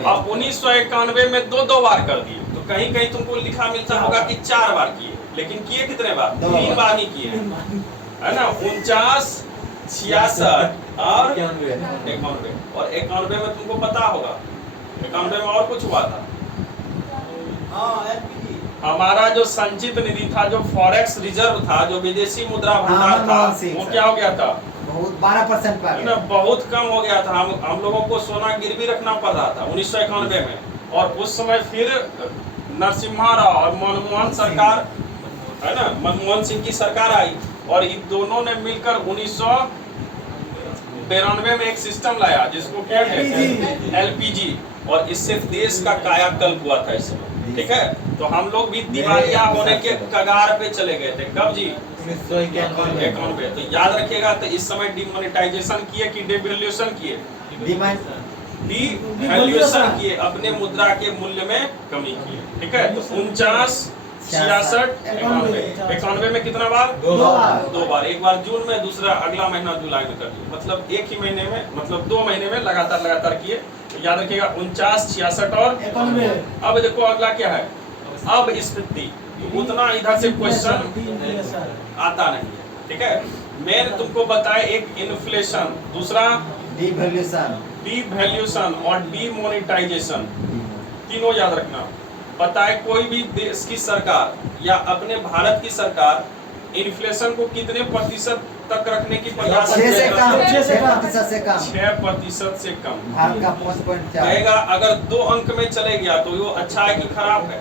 अब 1991 में 2 बार कर दिए। तो कहीं कहीं तुमको लिखा मिलता होगा कि 4 बार किए, लेकिन किए कितने बार, 3 बार नहीं किए, है ना। 49, 66 और 91। और 91 में तुमको पता होगा, 91 में और कुछ हुआ था, हमारा जो संचित निधि था, जो फॉरेक्स रिजर्व था, जो विदेशी मुद्रा भंडार था, वो क्या हो गया था, 12% ना बहुत कम हो गया था। हम लोगों को सोना गिरवी रखना पड़ रहा था 1991 में। और उस समय फिर नरसिम्हा राव और मनमोहन सरकार, है ना, मनमोहन सिंह की सरकार आई, और इन दोनों ने मिलकर 1992 में एक सिस्टम लाया जिसको क्या कहते हैं, LPG, और इससे देश का कायाकल्प हुआ था इस समय, ठीक है। तो हम लोग भी दिवालिया होने के कगार पे चले गए थे, कब जी, 1991। तो याद रखिएगा, तो इस समय डिमोनेटाइजेशन किए कि डिवैल्यूएशन किए, डिवैल्यूएशन किए, अपने मुद्रा के मूल्य में कमी की, ठीक है। तो 49, 66, 91 में कितना बार, 2 बार। एक बार जून में, दूसरा अगला महीना जुलाई में कर दिया, मतलब एक ही महीने में, मतलब 2 महीने में लगातार किए। तो याद रखिएगा 49, 66 और 91। अब देखो अगला क्या है, अब स्फीति, उतना इधर से क्वेश्चन आता नहीं है, ठीक है। मैंने तुमको बताया एक इन्फ्लेशन, दूसरा डिवैल्यूएशन और डिमोनेटाइजेशन, तीनों याद रखना। पता है कोई भी देश की सरकार या अपने भारत की सरकार इन्फ्लेशन को कितने प्रतिशत तक रखने की प्रयास करेगा, 6% से कम। कहेगा अगर 2 अंक में चले गया तो वो अच्छा है कि खराब है,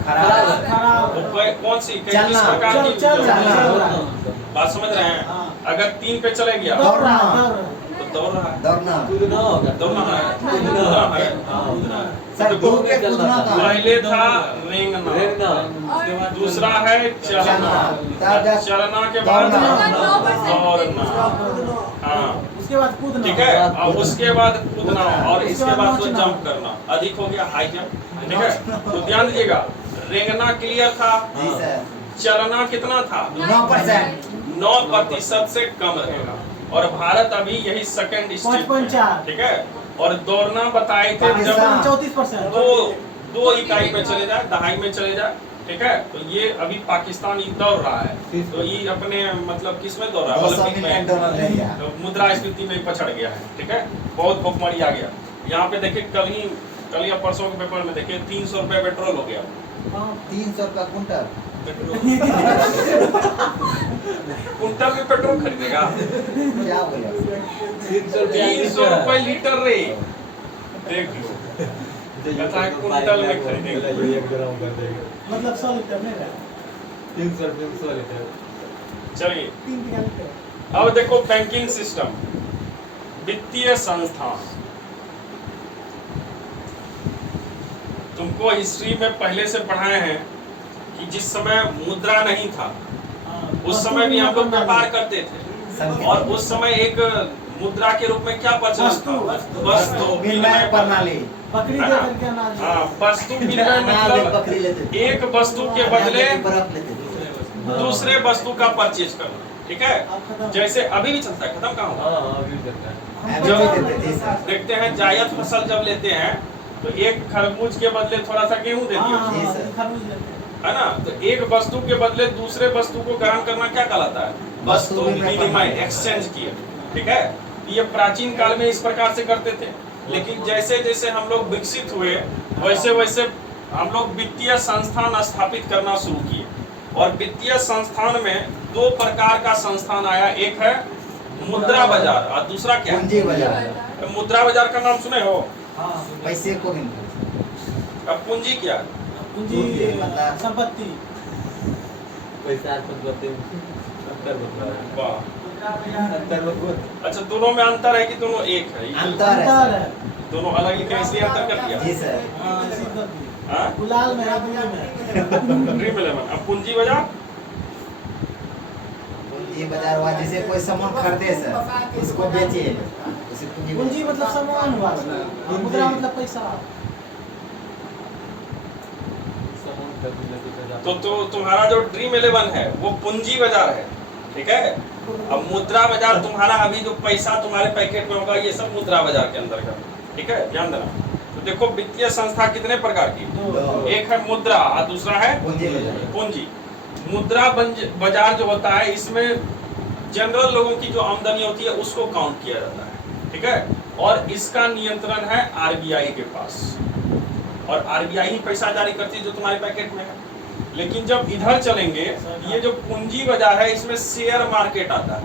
तो कौन सी किस प्रकार की बात समझ रहे हैं। अगर 3 पे चले गया तो दौड़ रहा है। पहले था रेंगना, दूसरा है चलना, चलना के बाद दौड़ना, हाँ, उसके बाद कूदना, ठीक है, और उसके बाद कूदना, और इसके बाद तो जंप करना, अधिक हो गया हाई जंप, ठीक है। तो ध्यान दीजिएगा, रेंगना क्लियर था, जी सर। चलना कितना था 9%। 9% से कम रहेगा। और भारत अभी यही सेकंड स्टेज पे है, 5.4। ठीक है। और दौड़ना बताए थे जब पाकिस्तान। 34%। दो इकाई पे चले जाए, दहाई में चले जाए, ठीक है। तो ये अभी पाकिस्तान ही दौड़ रहा है, तो ये अपने मतलब किस में दौड़ रहा है, 200 ओलंपिक मिलियन में, डॉलर ले गया। तो मुद्रास्फीति में पछड़ गया है, ठीक है। बहुत भुखमरी आ गया। यहाँ पे देखिए कल या परसों के पेपर में देखिए 300 रुपए पेट्रोल हो गया, 300 रुपया कुंटल। कुंटल में पेट्रोल खरीदेगा, क्या बोले 300 रुपए लीटर रे, देख लो। कहता है कुंटल में खरीदेगा। 1 ग्राम कर देगा। मतलब 100 लीटर नहीं रहा, 300 लीटर। चलिए 3 लीटर। अब देखो बैंकिंग सिस्टम, वित्तीय संस्थान। तुमको हिस्ट्री में पहले से पढ़ाए हैं कि जिस समय मुद्रा नहीं था उस समय भी हम लोग व्यापार करते थे, और उस समय एक मुद्रा के रूप में क्या प्रचलन था, वस्तु विनिमय प्रणाली। बकरी है दे ना? करके अनाज। हाँ, वस्तु विनिमय अनाज मतलब बकरी लेते थे। एक वस्तु के बदले बर्फ लेते थे। दूसरे वस्तु का परचेज करना, ठीक है। अब खत्म। जैसे अभी भी चलता है, खत्म कहाँ हुआ? हाँ अभी तक है। अभी भी देते थे सर। देखते हैं जायद फसल जब लेते हैं तो एक खरबूज के बदले थोड़ा सा गेहूं दे दिया, हाँ, जी हाँ, सर। खरबूज लेते हैं। है ना। तो एक वस्तु के बदले दूसरे वस्तु को ग्रहण करना क्या कहलाता है, वस्तु विनिमय, एक्सचेंज किया, ठीक है। ये प्राचीन काल में इस प्रकार से करते थे, लेकिन जैसे जैसे हम लोग विकसित हुए वैसे वैसे हम लोग वित्तीय संस्थान स्थापित करना शुरू किए। और वित्तीय संस्थान में 2 प्रकार का संस्थान आया, एक है मुद्रा बाजार और दूसरा क्या पूंजी बाजार। मुद्रा बाजार का नाम सुने हो? पैसे को गिनते। अब पूंजी क्या है? पूंजी मतलब- संपत्ति। पैसा संपत्ति अंतर बता रहा वाह, है। अंतर बता। अच्छा दोनों में अंतर है कि दोनों एक है? अंतर है अंतर सर। है। दोनों अलग लिखे इसलिए अंतर कर दिया। जी सर। हाँ, इसी कर दिए। हाँ? गुलाल में है, ब्लू में। ड्रीम 11। अब पूंजी बाजार पूंजी बाजार हुआ जैसे कोई सामान खरीदे सर, उसको बेचिए, उसे पूंजी मतलब सामान हुआ, मुद्रा मतलब पैसा। तो तुम्हारा जो ड्रीम 11 है वो पूंजी बाजार है, ठीक है। अब मुद्रा बाजार तुम्हारा अभी जो पैसा तुम्हारे पैकेट में होगा ये सब मुद्रा बाजार के अंदर का, ठीक है, ध्यान देना। तो देखो वित्तीय संस्था कितने प्रकार की, दो। एक है मुद्रा और दूसरा है पूंजी बाजार। पूंजी। मुद्रा बाजार जो होता है इसमें जनरल लोगों की जो आमदनी होती है उसको काउंट किया जाता है, ठीक है। और इसका नियंत्रण है आरबीआई के पास, और आरबीआई ही पैसा जारी करती है जो तुम्हारे पैकेट में है। लेकिन जब इधर चलेंगे, ये जो पूंजी बाजार है इसमें शेयर मार्केट आता है।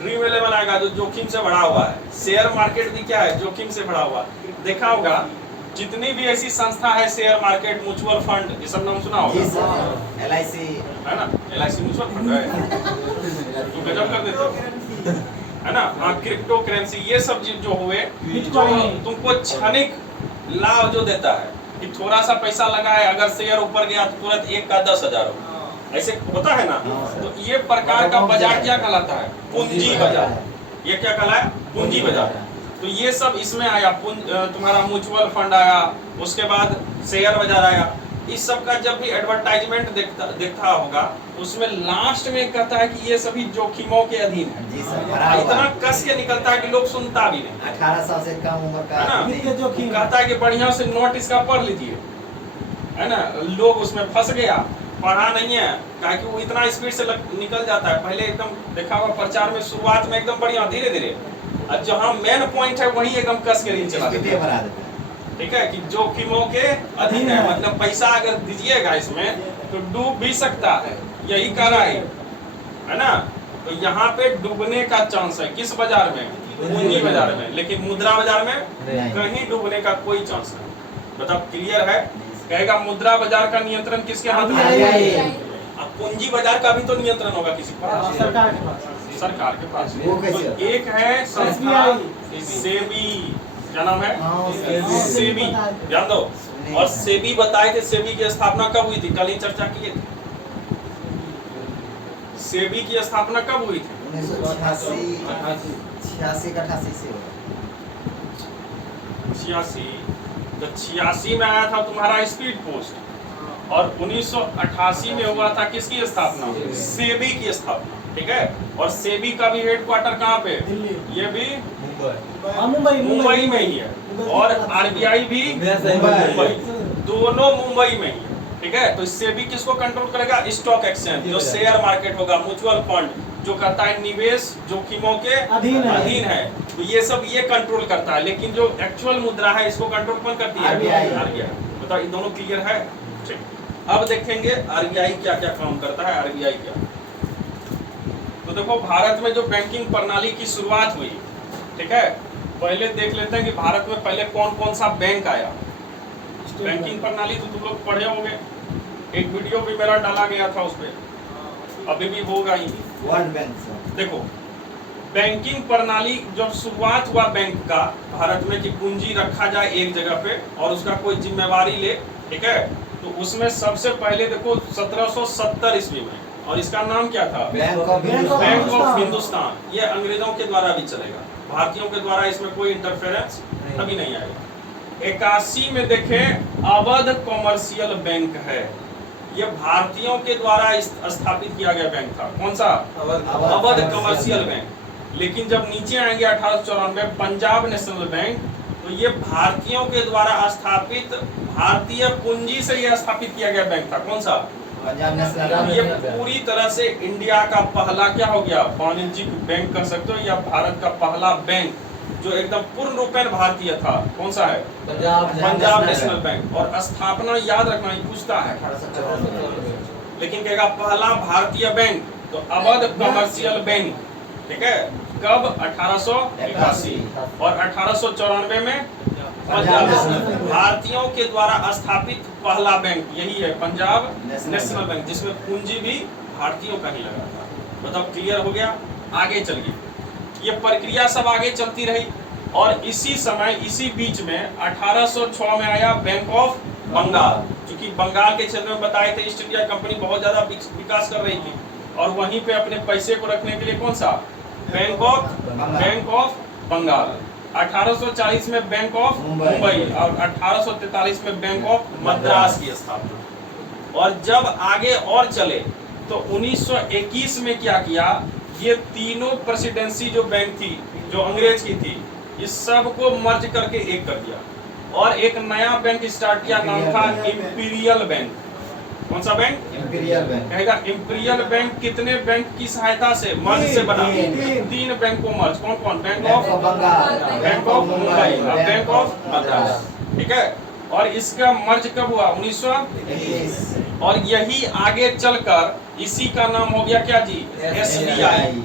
ड्रीम 11 आएगा जो जोखिम से भरा हुआ है। शेयर मार्केट भी क्या है, जोखिम से भरा हुआ। देखा होगा जितनी भी ऐसी संस्था है, शेयर मार्केट, म्यूचुअल फंड, ये सब नाम सुना जी होगा, सर। LIC। है ना। LIC म्यूचुअल फंड है, तुम गजब कर देते हो, है ना। हाँ, क्रिप्टो करेंसी, ये सब चीज जो हुए जो तुमको क्षणिक लाभ जो देता है कि थोड़ा सा पैसा लगाए, अगर शेयर ऊपर गया तो तुरंत 1 का 10,000 हो, ऐसे होता है ना। तो ये प्रकार का बाजार क्या कहलाता है, पूंजी बाजार। ये क्या कहलाया, पूंजी बाजार। तो ये सब इसमें आया, तुम्हारा म्यूचुअल फंड आया, उसके बाद शेयर बाजार आया। इस सब का जब भी एडवर्टाइजमेंट देखता होगा उसमें लास्ट में कहता है कि ये सभी जोखिमों के अधीन है। जी सर। भरा हुआ इतना है। कस के निकलता है कि लोग सुनता भी नहीं, 18 साल से कम उम्र का है ना। आदमी। वित्तीय जोखिम। कहता है कि बढ़िया से नोट इसका पढ़ लीजिए, है ना। लोग उसमें फंस गया, पढ़ा नहीं है, कहा कि वो इतना स्पीड से निकल जाता है। पहले एकदम देखा हुआ प्रचार में शुरुआत में एकदम बढ़िया, धीरे धीरे, और जहाँ मेन पॉइंट है वही एकदम कस के रील चला देता है, भरा देता है। ठीक है। कि जोखिमों के अधीन है, मतलब पैसा अगर दीजिएगा इसमें तो डूब भी सकता है, यही कह रहा है ना। तो यहाँ पे डूबने का चांस है, किस बाजार में, पूंजी बाजार में। लेकिन मुद्रा बाजार में नहीं। कहीं डूबने का कोई चांस नहीं। मतलब क्लियर है। कहेगा मुद्रा बाजार का नियंत्रण किसके हाथ में है, अब पूंजी बाजार का भी तो नियंत्रण होगा किसी के पास, सरकार के पास। सरकार के पास। वो कैसे? तो एक है संस्था सेबी, क्या नाम है, हाँ, सेबी, ध्यान दो। और सेबी बताए थे, सेबी की स्थापना कब हुई थी, कल ही चर्चा किए थे। सेबी की स्थापना कब हुई थी, 1986 का 88 से होगा। 86। तो 86 में आया था तुम्हारा स्पीड पोस्ट, और 1988 में हुआ था किसकी स्थापना? सेबी की स्थापना, ठीक है। और सेबी का भी हेडक्वार्टर कहाँ पे? दिल्ली। ये भी मुंबई। मुंबई में ही है। और आरबीआई भी मुंबई, दोनों मुंबई में ही है, ठीक है। तो सेबी किसको कंट्रोल करेगा? स्टॉक एक्सचेंज, जो शेयर मार्केट होगा, म्यूचुअल फंड जो कहता है निवेश जोखिमों के अधीन है, तो ये सब ये कंट्रोल करता है। लेकिन जो एक्चुअल मुद्रा है इसको कंट्रोल कौन करती है? आरबीआई। बताओ, ये दोनों क्लियर है? ठीक। अब देखेंगे आरबीआई क्या क्या काम करता है। आरबीआई क्या, तो देखो भारत में जो बैंकिंग प्रणाली की शुरुआत हुई, ठीक है, पहले देख लेते हैं कि भारत में पहले कौन कौन सा बैंक आया। बैंकिंग प्रणाली तो तुम लोग पढ़े होंगे, एक वीडियो भी मेरा डाला गया था उस पर, अभी भी होगा ही। वर्ल्ड बैंक से। देखो बैंकिंग प्रणाली जब शुरुआत हुआ बैंक का भारत में कि पूंजी रखा जाए एक जगह पे और उसका कोई जिम्मेवारी ले, ठीक है, तो उसमें सबसे पहले देखो 1770 ईस्वी में, और इसका नाम क्या था? Bank of Hindustan. ये अंग्रेजों के द्वारा भी चलेगा, भारतीयों के द्वारा इसमें कोई इंटरफेरेंस कभी नहीं आएगा। 81 में देखें अवध कॉमर्शियल बैंक है, ये भारतीयों के द्वारा स्थापित किया गया बैंक था। कौन सा? Awadh commercial bank. लेकिन जब नीचे आएंगे 1894 पंजाब नेशनल बैंक, तो ये भारतीयों के द्वारा स्थापित भारतीय पूंजी से यह स्थापित किया गया बैंक था। कौन सा? पंजाब नेशनल। ये पूरी तरह से इंडिया का पहला क्या हो गया? वाणिज्यिक बैंक कर सकते हो, या भारत का पहला बैंक जो एकदम पूर्ण रूपेण भारतीय था। कौन सा है? Punjab national bank. और स्थापना याद रखना, ये पूछता है, लेकिन कहेगा पहला भारतीय बैंक तो अवध कमर्शियल बैंक, ठीक है। कब? 1881। और 1894 में पंजाब नेशनल, भारतीयों के द्वारा स्थापित पहला बैंक यही है, पंजाब नेशनल बैंक, जिसमें पूंजी भी भारतीयों का ही लगा था। मतलब क्लियर हो गया? आगे चलिए, ये प्रक्रिया सब आगे चलती रही, और इसी समय इसी बीच में 1806 में आया बैंक ऑफ बंगाल। क्योंकि बंगाल के क्षेत्र में बताए थे ईस्ट इंडिया कंपनी बहुत ज्यादा विकास कर रही थी, और वहीं पे अपने पैसे को रखने के लिए कौन सा? Bank of Bengal. 1840 में बैंक ऑफ मुंबई, और 1843 में बैंक ऑफ मद्रास की स्थापना। और जब आगे और चले तो 1921 में क्या किया, ये तीनों प्रेसिडेंसी जो बैंक थी जो अंग्रेज की थी, इस सब को मर्ज करके एक कर दिया, और एक नया बैंक स्टार्ट किया, नाम था इंपीरियल बैंक। कौन सा बैंक? Imperial bank. कहेगा इंपीरियल बैंक कितने बैंक की सहायता से मर्ज से बना? तीन बैंक को मर्ज। कौन कौन? Bank of Bengal, bank of Mumbai और बैंक ऑफ मद्रास, ठीक है। और इसका मर्ज कब हुआ? 1921। और यही आगे चलकर इसी का नाम हो गया क्या जी? एसबीआई।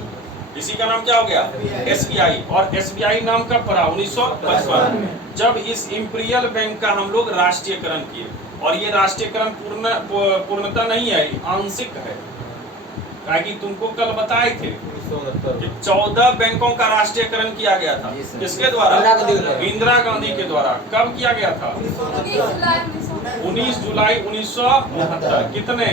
इसी का नाम क्या हो गया? एसबीआई। और एसबीआई नाम कब पड़ा? 1955, जब इस इंपीरियल बैंक का हम लोग राष्ट्रीयकरण किए। और ये राष्ट्रीयकरण पूर्णतः नहीं है, आंशिक है, ताकि तुमको कल बताए थे कि 14 बैंकों का राष्ट्रीयकरण किया गया था। किसके द्वारा? इंदिरा गांधी के द्वारा। कब किया गया था? 19 जुलाई 1969। कितने?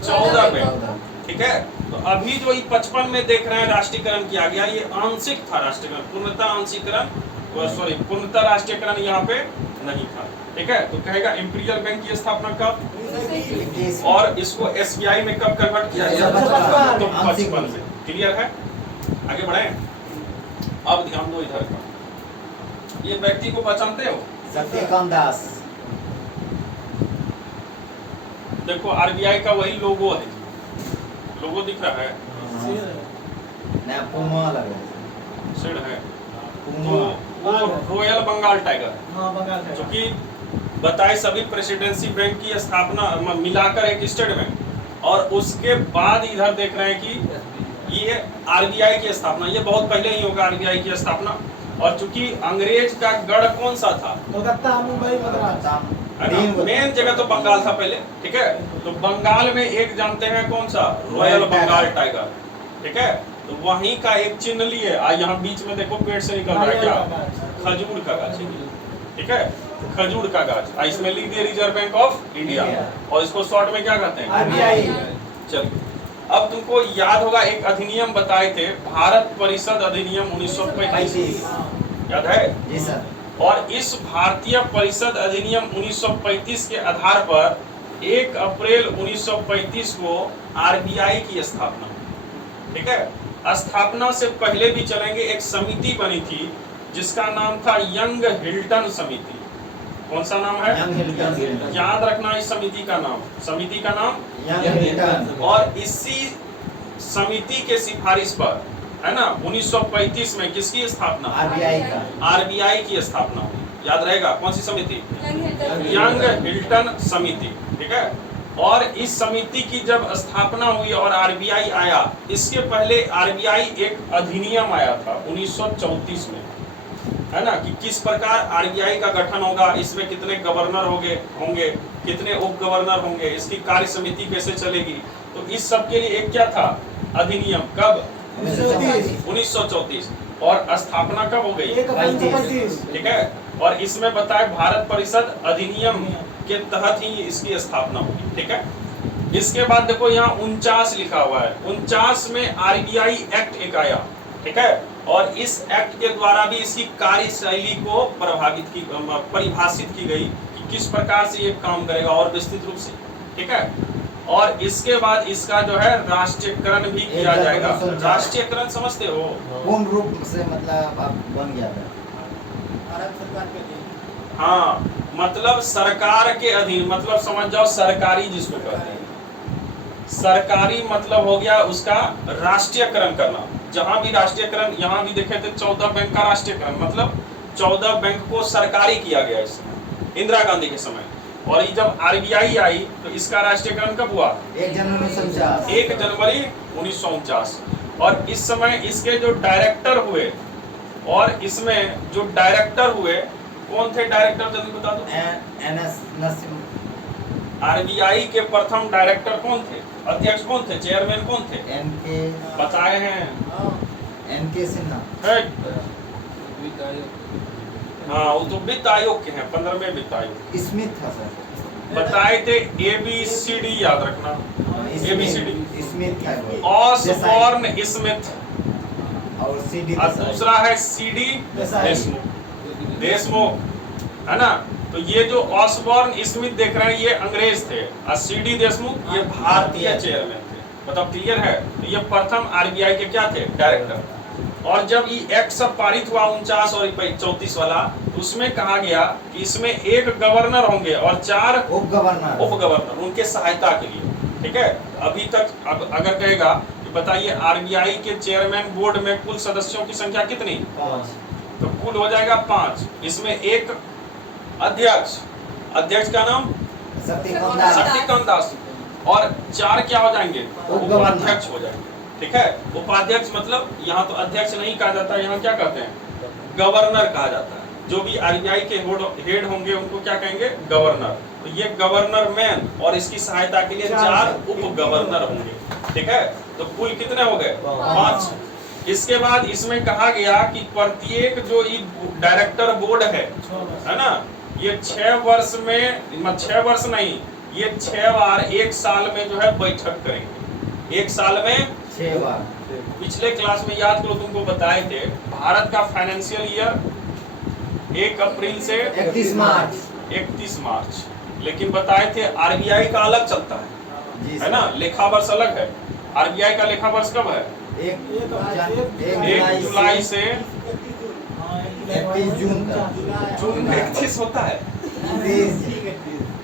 14 बैंक, ठीक है। तो अभी जो 55 में देख रहे हैं राष्ट्रीयकरण किया गया, ये आंशिक था राष्ट्रीयकरण, पूर्णतः आंशिकरण, सॉरी पूर्णतः राष्ट्रीयकरण यहाँ पे नहीं था, ठीक है। तो कहेगा इंपीरियल बैंक की स्थापना कब, और इसको एसबीआई में कब कन्वर्ट किया गया? तो 55 से। क्लियर है? आगे बढ़े। अब ध्यान दो इधर का, ये व्यक्ति को पहचानते हो? सत्यकाम दास। देखो आरबीआई का वही लोगो है, लोगो दिख रहा है, नया पुमा लग रहा है। शेड है, पुमा। वो रॉयल बंगाल टाइगर, हाँ, बंगाल जो कि बताए सभी प्रेसिडेंसी बैंक की स्थापना मिलाकर एक स्टेट बैंक। और उसके बाद इधर देख रहे हैं कि ये आरबीआई की स्थापना, ये बहुत पहले ही होगा आरबीआई की स्थापना। और चूंकि अंग्रेज का गढ़ कौन सा था? कोलकाता, मुंबई, मद्रास। मेन जगह तो बंगाल था पहले, ठीक है। तो बंगाल में एक जानते हैं कौन सा? रॉयल बंगाल टाइगर, ठीक है। तो वहीं का एक चिन्ह लिए, यहाँ बीच में देखो पेड़ से निकल रहा है क्या? खजूर का गाछ, ठीक है, खजूर का गाछ। इसमें लिख दिया रिजर्व बैंक ऑफ इंडिया, और इसको शॉर्ट में क्या कहते हैं? आरबीआई। चलिए, अब तुमको याद होगा एक अधिनियम बताए थे, भारत परिषद अधिनियम 1935, याद है? जी सर। और इस भारतीय परिषद अधिनियम 1935 के आधार पर 1 अप्रैल 1935 को आरबीआई की स्थापना हुई। ठीक है, स्थापना से पहले भी चलेंगे, एक समिति बनी थी जिसका नाम था यंग हिल्टन समिति। कौन सा नाम है? Young Hilton. याद रखना इस समिति का नाम, समिति का नाम यंग हिल्टन। और इसी समिति के सिफारिश पर, है ना, 1935 में किसकी स्थापना? आरबीआई का। आरबीआई की स्थापना हुई। याद रहेगा कौन सी समिति? यंग हिल्टन समिति। ठीक है, और इस समिति की जब स्थापना हुई और आरबीआई आया, इसके पहले आरबीआई एक अधिनियम आया था 1934 में, है ना, कि किस प्रकार आरबीआई का गठन होगा, इसमें कितने गवर्नर होंगे, कितने उप गवर्नर होंगे, इसकी कार्य समिति कैसे चलेगी। तो इस सब के लिए एक क्या था? अधिनियम। कब? 1934। और स्थापना कब हो गई? 1935। ठीक है, और इसमें बताए भारत परिषद अधिनियम के तहत ही इसकी स्थापना हुई। ठीक है, इसके बाद देखो यहाँ 49 लिखा हुआ है। 49 में आरबीआई एक्ट एक आया। ठीक है, और इस एक्ट के द्वारा भी इसकी कार्यशैली को परिभाषित की गई कि किस प्रकार से ये काम करेगा और विस्तृत रूप से। ठीक है, और इसके बाद इसका जो है राष्ट्रीयकरण भी किया जाएगा। राष्ट्रीयकरण समझते हो? पूर्ण रूप से मतलब अब बन गया था। भारत सरकार के लिए। हाँ, मतलब सरकार के अधीन, मतलब समझ जाओ सरकारी जिसको कहते हैं। सरकारी मतलब हो गया उसका राष्ट्रीयकरण करना। जहां भी राष्ट्रीयकरण, यहाँ भी देखे थे 14 बैंक का राष्ट्रीयकरण, मतलब 14 बैंक को सरकारी किया गया इस समय, इंदिरा गांधी के समय। और ये जब आरबीआई आई तो इसका राष्ट्रीयकरण कब हुआ? 1 जनवरी 1949। 1 जनवरी 1949। और इस समय इसके जो डायरेक्टर हुए, और इसमें जो डायरेक्टर हुए, कौन थे डायरेक्टर? जल्दी बता दो। एनएस नसीम। आरबीआई के प्रथम डायरेक्टर कौन थे? अध्यक्ष कौन थे? चेयरमैन कौन थे? एनके बताए हैं। एनके सिन्हा। हाँ, वो तो वित्त आयोग के हैं, 15वें वित्त आयोग। स्मिथ था सर। बताए थे ABCD, याद रखना। ABCD। स्मिथ था वो। Osborne Smith. और सीडी और दूसरा है CD देशमुख, है ना। तो ये जो ऑसबॉर्न स्मिथ देख रहे हैं ये अंग्रेज थे, और CD देशमुख ये भारतीय चेयरमैन थे। मतलब क्लियर है? तो ये प्रथम आरबीआई के क्या थे? डायरेक्टर। और जब ये एक्ट सब पारित हुआ 49 और 34 वाला, तो उसमें कहा गया कि इसमें 1 गवर्नर होंगे और 4 उप गवर्नर उनके सहायता के लिए। ठीक है, अभी तक अब अगर कहेगा कि बताइए आरबीआई के चेयरमैन बोर्ड में कुल सदस्यों की संख्या कितनी? 5। तो कुल हो जाएगा 5। इसमें 1 अध्यक्ष का नाम शक्तिकांत दास, और 4 क्या हो जाएंगे? उपाध्यक्ष हो जाएंगे। ठीक है, उपाध्यक्ष मतलब यहाँ तो अध्यक्ष नहीं कहा जाता, यहाँ क्या कहते हैं? गवर्नर कहा जाता है। जो भी आरबीआई के हेड होंगे उनको क्या कहेंगे? गवर्नर। तो ये गवर्नर मैन, और इसकी सहायता के लिए 4 उप गवर्नर होंगे। ठीक है, तो कुल कितने हो गए? 5। इसके बाद इसमें कहा गया कि प्रत्येक जो डायरेक्टर बोर्ड है ना, ये 6 वर्ष में, 6 वर्ष नहीं, ये 6 बार 1 साल में जो है बैठक करेंगे। 1 साल में 6 बार। पिछले क्लास में याद करो, तुमको बताए थे भारत का फाइनेंशियल ईयर 1 अप्रैल से 31 मार्च। लेकिन बताए थे आरबीआई का अलग चलता है ना, लेखा वर्ष अलग है। आरबीआई का लेखा वर्ष कब है? 1 जुलाई से 31 जून तक। जून में 31 होता है। 30।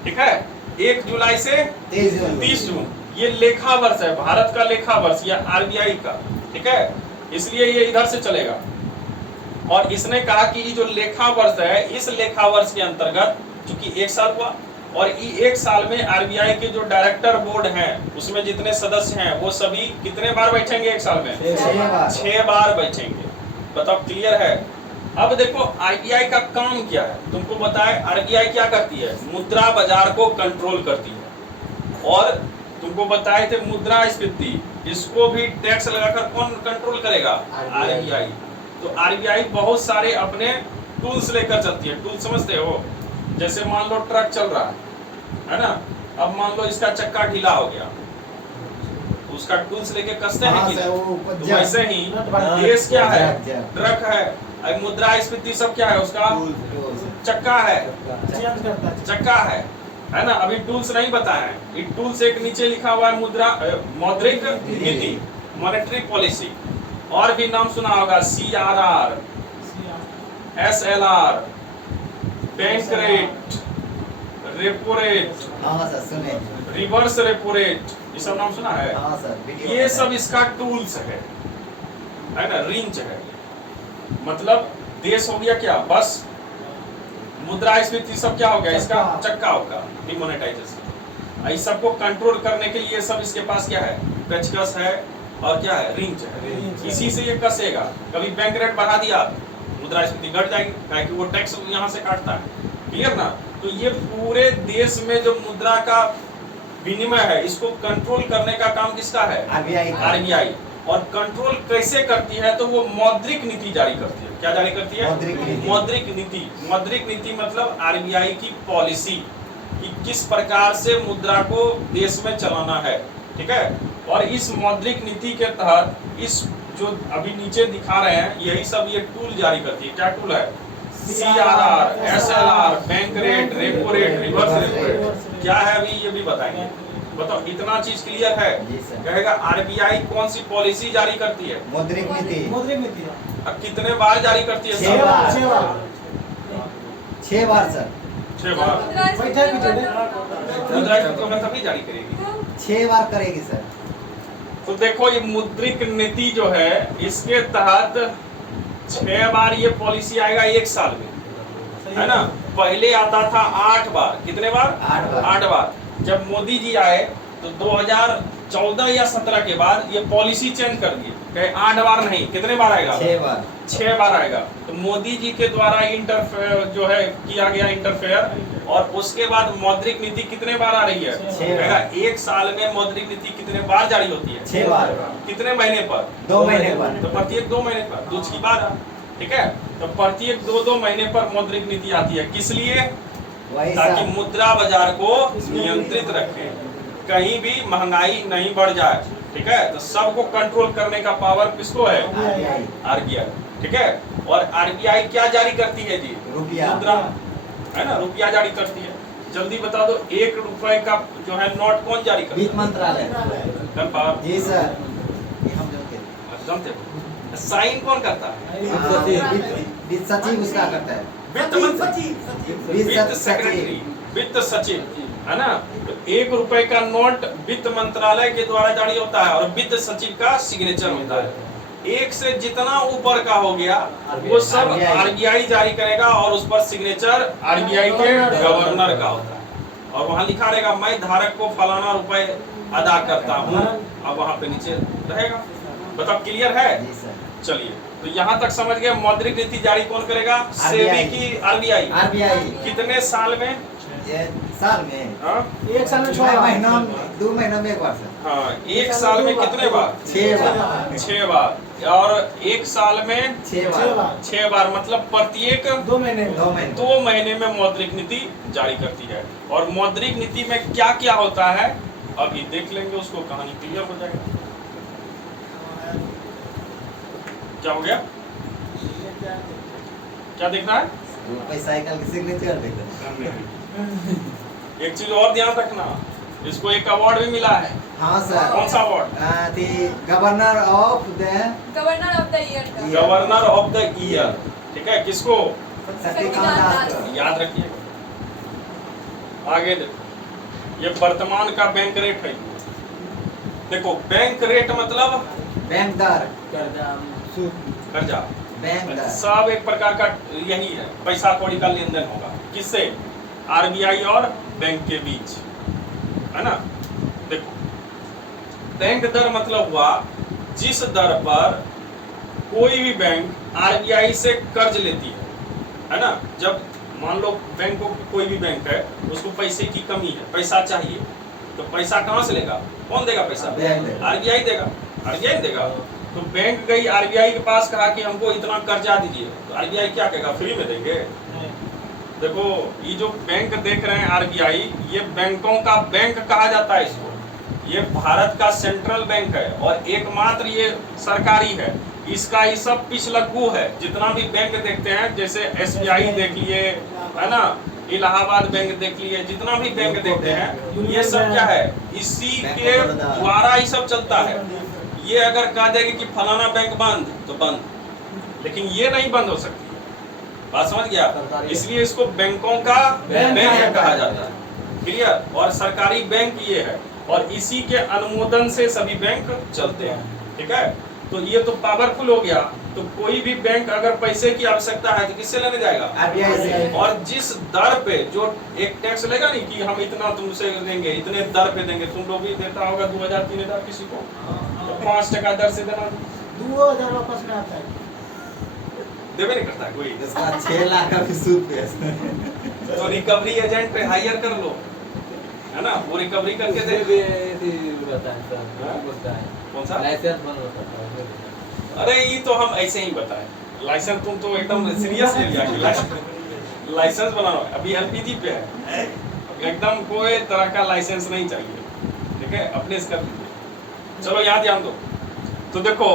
ठीक है, 1 जुलाई से 30 जून, ये लेखा वर्ष है, भारत का लेखा वर्ष या आरबीआई का। ठीक है, इसलिए ये इधर से चलेगा। और इसने कहा कि ये जो लेखा वर्ष है, इस लेखा वर्ष के अंतर्गत चूंकि 1 साल हुआ, और ये 1 साल में आरबीआई के जो डायरेक्टर बोर्ड हैं उसमें जितने सदस्य हैं वो सभी कितने बार बैठेंगे 1 साल में? 6 बार बैठेंगे। बताओ क्लियर है? अब देखो आरबीआई का काम क्या है, तुमको बताए आरबीआई क्या करती है? मुद्रा बाजार को कंट्रोल करती है। और तुमको बताए थे मुद्रास्फीति, इसको भी टैक्स लगाकर कौन कंट्रोल करेगा? आरबीआई। तो आरबीआई बहुत सारे अपने टूल्स लेकर चलती है। टूल समझते हो? जैसे मान लो ट्रक चल रहा है ना, अब मान लो इसका चक्का ढीला हो गया, उसका टूल्स लेके कसते हैं कि नहीं? तो वैसे ही देश क्या है? ट्रक है। मुद्रास्फीति सब क्या है? उसका चक्का है, चक्का है है ना। अभी टूल्स नहीं बताए हैं, ये टूल्स एक नीचे लिखा हुआ है मुद्रा मौद्रिक नीति, मॉनेटरी पॉलिसी। और भी नाम सुना होगा, CRR, SLR, bank rate, repo rate, हाँ सर सुने। रिवर्स रेपो रेट, ये सब नाम सुना है। हाँ सर वीडियो ये सब इसका टूल्स है ना, रिंच है। मतलब देश हो गया क्या, बस मुद्रास्फीति सब क्या हो गया, इसका चक्का होगा, डिमोनेटाइजेशन। इस सबको कंट्रोल करने के लिए सब इसके पास क्या है, पेचकस है और क्या है, रिंच है। इसी से ये कसेगा। कभी बैंक रेट बढ़ा दिया, मुद्रास्फीति घट जाएगी, क्योंकि वो टैक्स यहाँ से काटता है। क्लियर ना। तो ये पूरे देश में जो मुद्रा का विनिमय है, इसको कंट्रोल करने का काम किसका है, RBI। और कंट्रोल कैसे करती है, तो वो मौद्रिक नीति जारी करती है। क्या जारी करती है, मौद्रिक नीति। मौद्रिक नीति मतलब RBI की पॉलिसी कि किस प्रकार से मुद्रा को देश में चलाना है, ठीक है। और इस मौद्रिक नीति के तहत इस जो अभी नीचे दिखा रहे हैं, यही सब ये टूल जारी करती है। क्या टूल है, CRR, SLR, bank rate, repo rate, reverse repo rate. क्या है अभी ये भी बताएंगे। बताओ, इतना चीज क्लियर है। कहेगा RBI कौन सी पॉलिसी जारी करती है, मौद्रिक नीति। मौद्रिक नीति अब कितने बार जारी करती है, 6 बार। 6 बार 6 बार सर। 6 बार। मुद्रास्फीति को तभी जारी करेगी, 6 बार करेगी सर। तो देखो ये मुद्रिक नीति जो है, इसके तहत 6 बार ये पॉलिसी आएगा 1 साल में, है ना। पहले आता था 8 बार। कितने बार, 8 बार। जब मोदी जी आए तो 2014 या 17 के बाद ये पॉलिसी चेंज कर दी, कहे 8 बार नहीं, कितने बार आएगा, 6 बार। 6 बार आएगा। तो मोदी जी के द्वारा इंटरफेयर जो है किया गया इंटरफेयर, और उसके बाद मौद्रिक नीति कितने बार आ रही है, कहेगा 1 साल में मौद्रिक नीति कितने बार जारी होती है, 6 बार। कितने महीने पर, 2 महीने पर। तो प्रत्येक 2 महीने पर, दूज की बात, ठीक है। तो प्रत्येक 2-2 महीने पर मौद्रिक नीति आती है। किस लिए, ताकि मुद्रा बाजार को नियंत्रित रखे, कहीं भी महंगाई नहीं बढ़ जाए, ठीक है। तो सबको कंट्रोल करने का पावर किसको है, RBI, ठीक है। और RBI क्या जारी करती है जी, रुपया, मुद्रा, है ना, रुपया जारी करती है। जल्दी बता दो, 1 रुपए का जो है नोट कौन जारी करता है, वित्त मंत्रालय। जी सर, ये हम जानते हो। साइन कौन करता है, वित्त सचिव उसका करता है, वित्त मंत्री, वित्त सेक्रेटरी, वित्त सचिव, है ना। तो 1 रुपए का नोट वित्त मंत्रालय के द्वारा जारी होता है और वित्त सचिव का सिग्नेचर होता है। 1 से जितना ऊपर का हो गया वो सब RBI जारी करेगा और उस पर सिग्नेचर RBI के गवर्नर का होता है। और वहां लिखा रहेगा, मैं धारक को फलाना रुपए अदा करता हूँ। अब वहां पे नीचे रहेगा। बताओ, क्लियर है। चलिए, तो यहाँ तक समझ गए। मौद्रिक नीति जारी कौन करेगा, सेबी की RBI। कितने साल में, साल में, 1 साल में 6 महीना, 2 महीनों में 1 बार सर। हाँ, 1 साल में कितने बार, 6 बार। 6 बार। और 1 साल में 6 बार। 6 बार, मतलब प्रत्येक 2 महीने 2 महीने में मौद्रिक नीति जारी करती है। और मौद्रिक नीति में क्या क्या होता है अभी देख लेंगे, उसको कहानी क्लियर हो जाएगा। क्या हो गया, क्या देखना है, रुपए साइकिल की सिग्नेचर देखना। एक चीज और ध्यान रखना, इसको एक अवार्ड भी मिला है। हाँ सर। कौन सा award, governor of the year, governor of the year, ठीक है। किसको, शक्तिकांत दास को। याद रखिए। आगे देखो, ये वर्तमान का बैंक रेट है। देखो, बैंक रेट मतलब बैंक दर, कर्जा, बैंक दर, सब एक प्रकार का यही है, पैसा कौड़ी का लेन देन होगा। किससे, RBI और बैंक के बीच, है ना। देखो, बैंक दर मतलब हुआ जिस दर पर कोई भी बैंक RBI से कर्ज लेती है ना। जब मान लो बैंकों की कोई भी बैंक है, उसको पैसे की कमी है, पैसा चाहिए, तो पैसा कहाँ से लेगा, कौन देगा पैसा, RBI देगा, RBI देगा। तो बैंक गई RBI के पास, कहा कि हमको इतना कर्जा दीजिए, तो RBI क्या कहेगा, फ्री में देंगे। देखो, ये जो बैंक देख रहे हैं RBI, ये बैंकों का बैंक कहा जाता है इसको। ये भारत का सेंट्रल बैंक है और एकमात्र ये सरकारी है। इसका ये सब पिछलग्गू है। जितना भी बैंक देखते हैं, जैसे SBI देख लिए, है ना, इलाहाबाद बैंक देख लिए, जितना भी बैंक देखते हैं ये सब क्या है, इसी के द्वारा ही सब चलता है। ये अगर कह देगी कि फलाना बैंक बंद तो बंद, लेकिन ये नहीं बंद हो सकती है। बात समझ गया? इसलिए इसको बैंकों का बैंक कहा जाता है। क्लियर? और सरकारी बैंक ये है, और इसी के अनुमोदन से सभी बैंक चलते हैं। ठीक है, तो ये तो पावरफुल हो गया। तो कोई भी बैंक अगर पैसे की आवश्यकता है तो किससे लेने जाएगा? आरबीआई से। और जिस दर पे जो एक टैक्स लेगा नहीं कि हम इतना तुमसे देंगे, इतने दर पे देंगे, तुम लोग भी देता होगा 2000-3000 किसी को, तो 5% दर से देना, 2000 वापस में आता है। देवे नहीं करता है कोई। इसका 6 लाख का भी सूद पे। तो रिकवरी एजेंट पे हायर कर लो, है ना, वो रिकवरी करके दे। कौन सा? अरे ये तो हम ऐसे ही बताए, लाइसेंस तुम तो एकदम सीरियस ले लिया। लाइसेंस बनाओ, अभी एलपीजी पे है, एकदम कोई तरह का लाइसेंस नहीं चाहिए। ठीक है, अपने से कर लीजिए। चलो यहाँ ध्यान दो। तो देखो,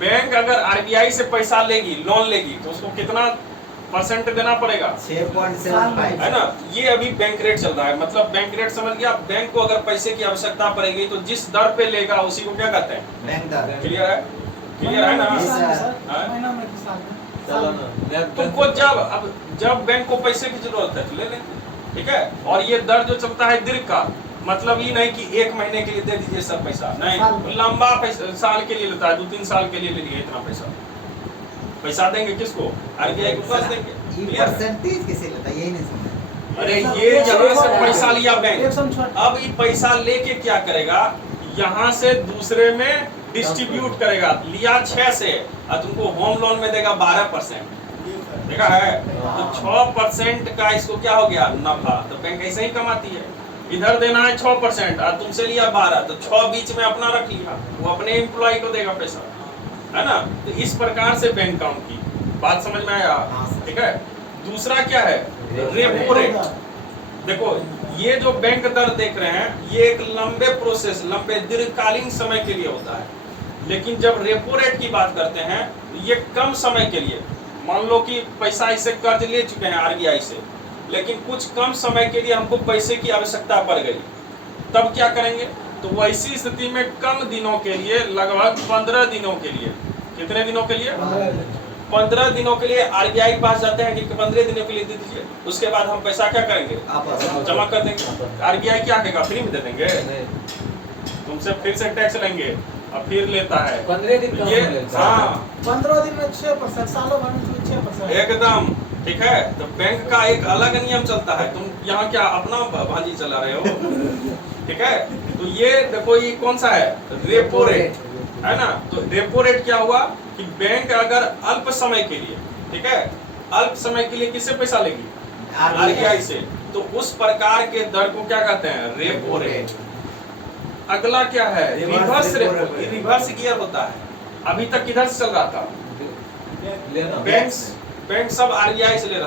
बैंक अगर आरबीआई से पैसा लेगी, लोन लेगी, तो उसको कितना % देना पड़ेगा? 6.75 है ना। ये अभी बैंक रेट चल रहा है, मतलब बैंक रेट समझ गया। बैंक को अगर पैसे की आवश्यकता पड़ेगी तो जिस दर पे लेगा उसी को क्या कहते हैं? बैंक दर। क्लियर है? क्लियर है ना? महीना में तुमको जब बैंक को पैसे की जरूरत है तो ले लें। ठीक है, और ये दर जो चलता है दीर्घ का, मतलब ये नहीं कि 1 महीने के लिए दे दीजिए सब पैसा, नहीं, लंबा पैसा साल के लिए लेता है, 2-3 साल के लिए ले लिए इतना पैसा देंगे किसको? आरबीआई को बस देंगे। परसेंटेज किसे लेता है यही नहीं समझ। अरे ये यहाँ से पैसा लिया बैंक, अब ये पैसा लेके क्या करेगा? यहाँ से दूसरे में डिस्ट्रीब्यूट करेगा। लिया 6 से और तुमको होम लोन में देगा 12%। देखा है? तो 6% का इसको क्या हो गया? नफा। तो बैंक ऐसे ही कमाती है। इधर देना है 6% और तुमसे लिया 12, तो 6 बीच में अपना रख लिया, वो अपने एम्प्लॉय को देगा पैसा, है ना। तो इस प्रकार से बैंक काम की बात समझ में आया? ठीक है। दूसरा क्या है? Repo rate. देखो, ये जो बैंक दर देख रहे हैं, ये एक लंबे प्रोसेस, लंबे दीर्घकालीन समय के लिए होता है। लेकिन जब रेपो रेट की बात करते हैं, ये कम समय के लिए, मान लो कि पैसा इससे कर्ज ले चुके हैं आरबीआई से, लेकिन कुछ कम समय के लिए हमको पैसे की आवश्यकता पड़ गई, तब क्या करेंगे? तो वैसी स्थिति में कम दिनों के लिए, लगभग 15 दिनों के लिए, कितने दिनों के लिए? 15 दिनों के लिए आरबीआई के पास जाते हैं कि 15 दिनों के लिए दे दीजिए। उसके बाद हम पैसा क्या करेंगे? जमा कर देंगे। आरबीआई क्या कहेगा? फ्री में दे देंगे, तुमसे फिर से टैक्स लेंगे और फिर लेता है 15 दिन ये। हाँ, 15 दिन में 6%, सालों भर में 6%। एकदम ठीक है। तो बैंक का एक अलग नियम चलता है, तुम यहाँ क्या अपना भांजी चला रहे हो? ठीक है। तो ये देखो, ये कौन सा है? रेपो रेट, है ना। तो रेपो रेट क्या हुआ कि बैंक अगर अल्प समय के लिए, ठीक है, अल्प समय के लिए किससे पैसा लेगी? आरबीआई से। तो उस प्रकार के दर को क्या कहते हैं? Repo rate. अगला क्या है? Reverse repo. रिवर्स गियर होता है। अभी तक किधर से चल रहा था? बैंक सब आरबीआई से ले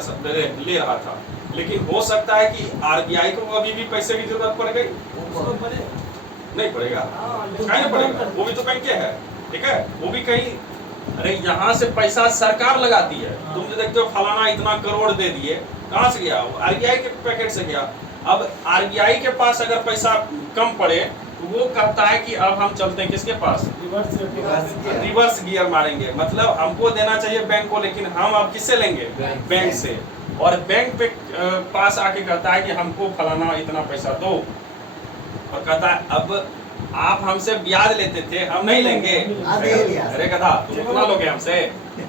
रहा था, लेकिन हो सकता है कि आरबीआई को अभी भी पैसे की जरूरत पड़ गई, नहीं पड़ेगा, नहीं पड़ेगा, वो भी तो बैंक के है। ठीक है, वो भी कहीं, अरे यहाँ से पैसा सरकार लगाती है, तुम जो देखते हो फलाना इतना करोड़ दे दिए, कहाँ से गया? आरबीआई के पैकेट से गया। अब आरबीआई के पास अगर पैसा कम पड़े तो वो कहता है कि अब हम चलते हैं किसके पास? रिवर्स गियर मारेंगे। मतलब हमको देना चाहिए बैंक को, लेकिन हम अब किससे लेंगे? बैंक से। और बैंक पे पास आके कहता है कि हमको फलाना इतना पैसा दो, और कहता है अब आप हमसे ब्याज लेते थे, हम नहीं लेंगे। अरे गधा, तुम कितना लोगे हमसे?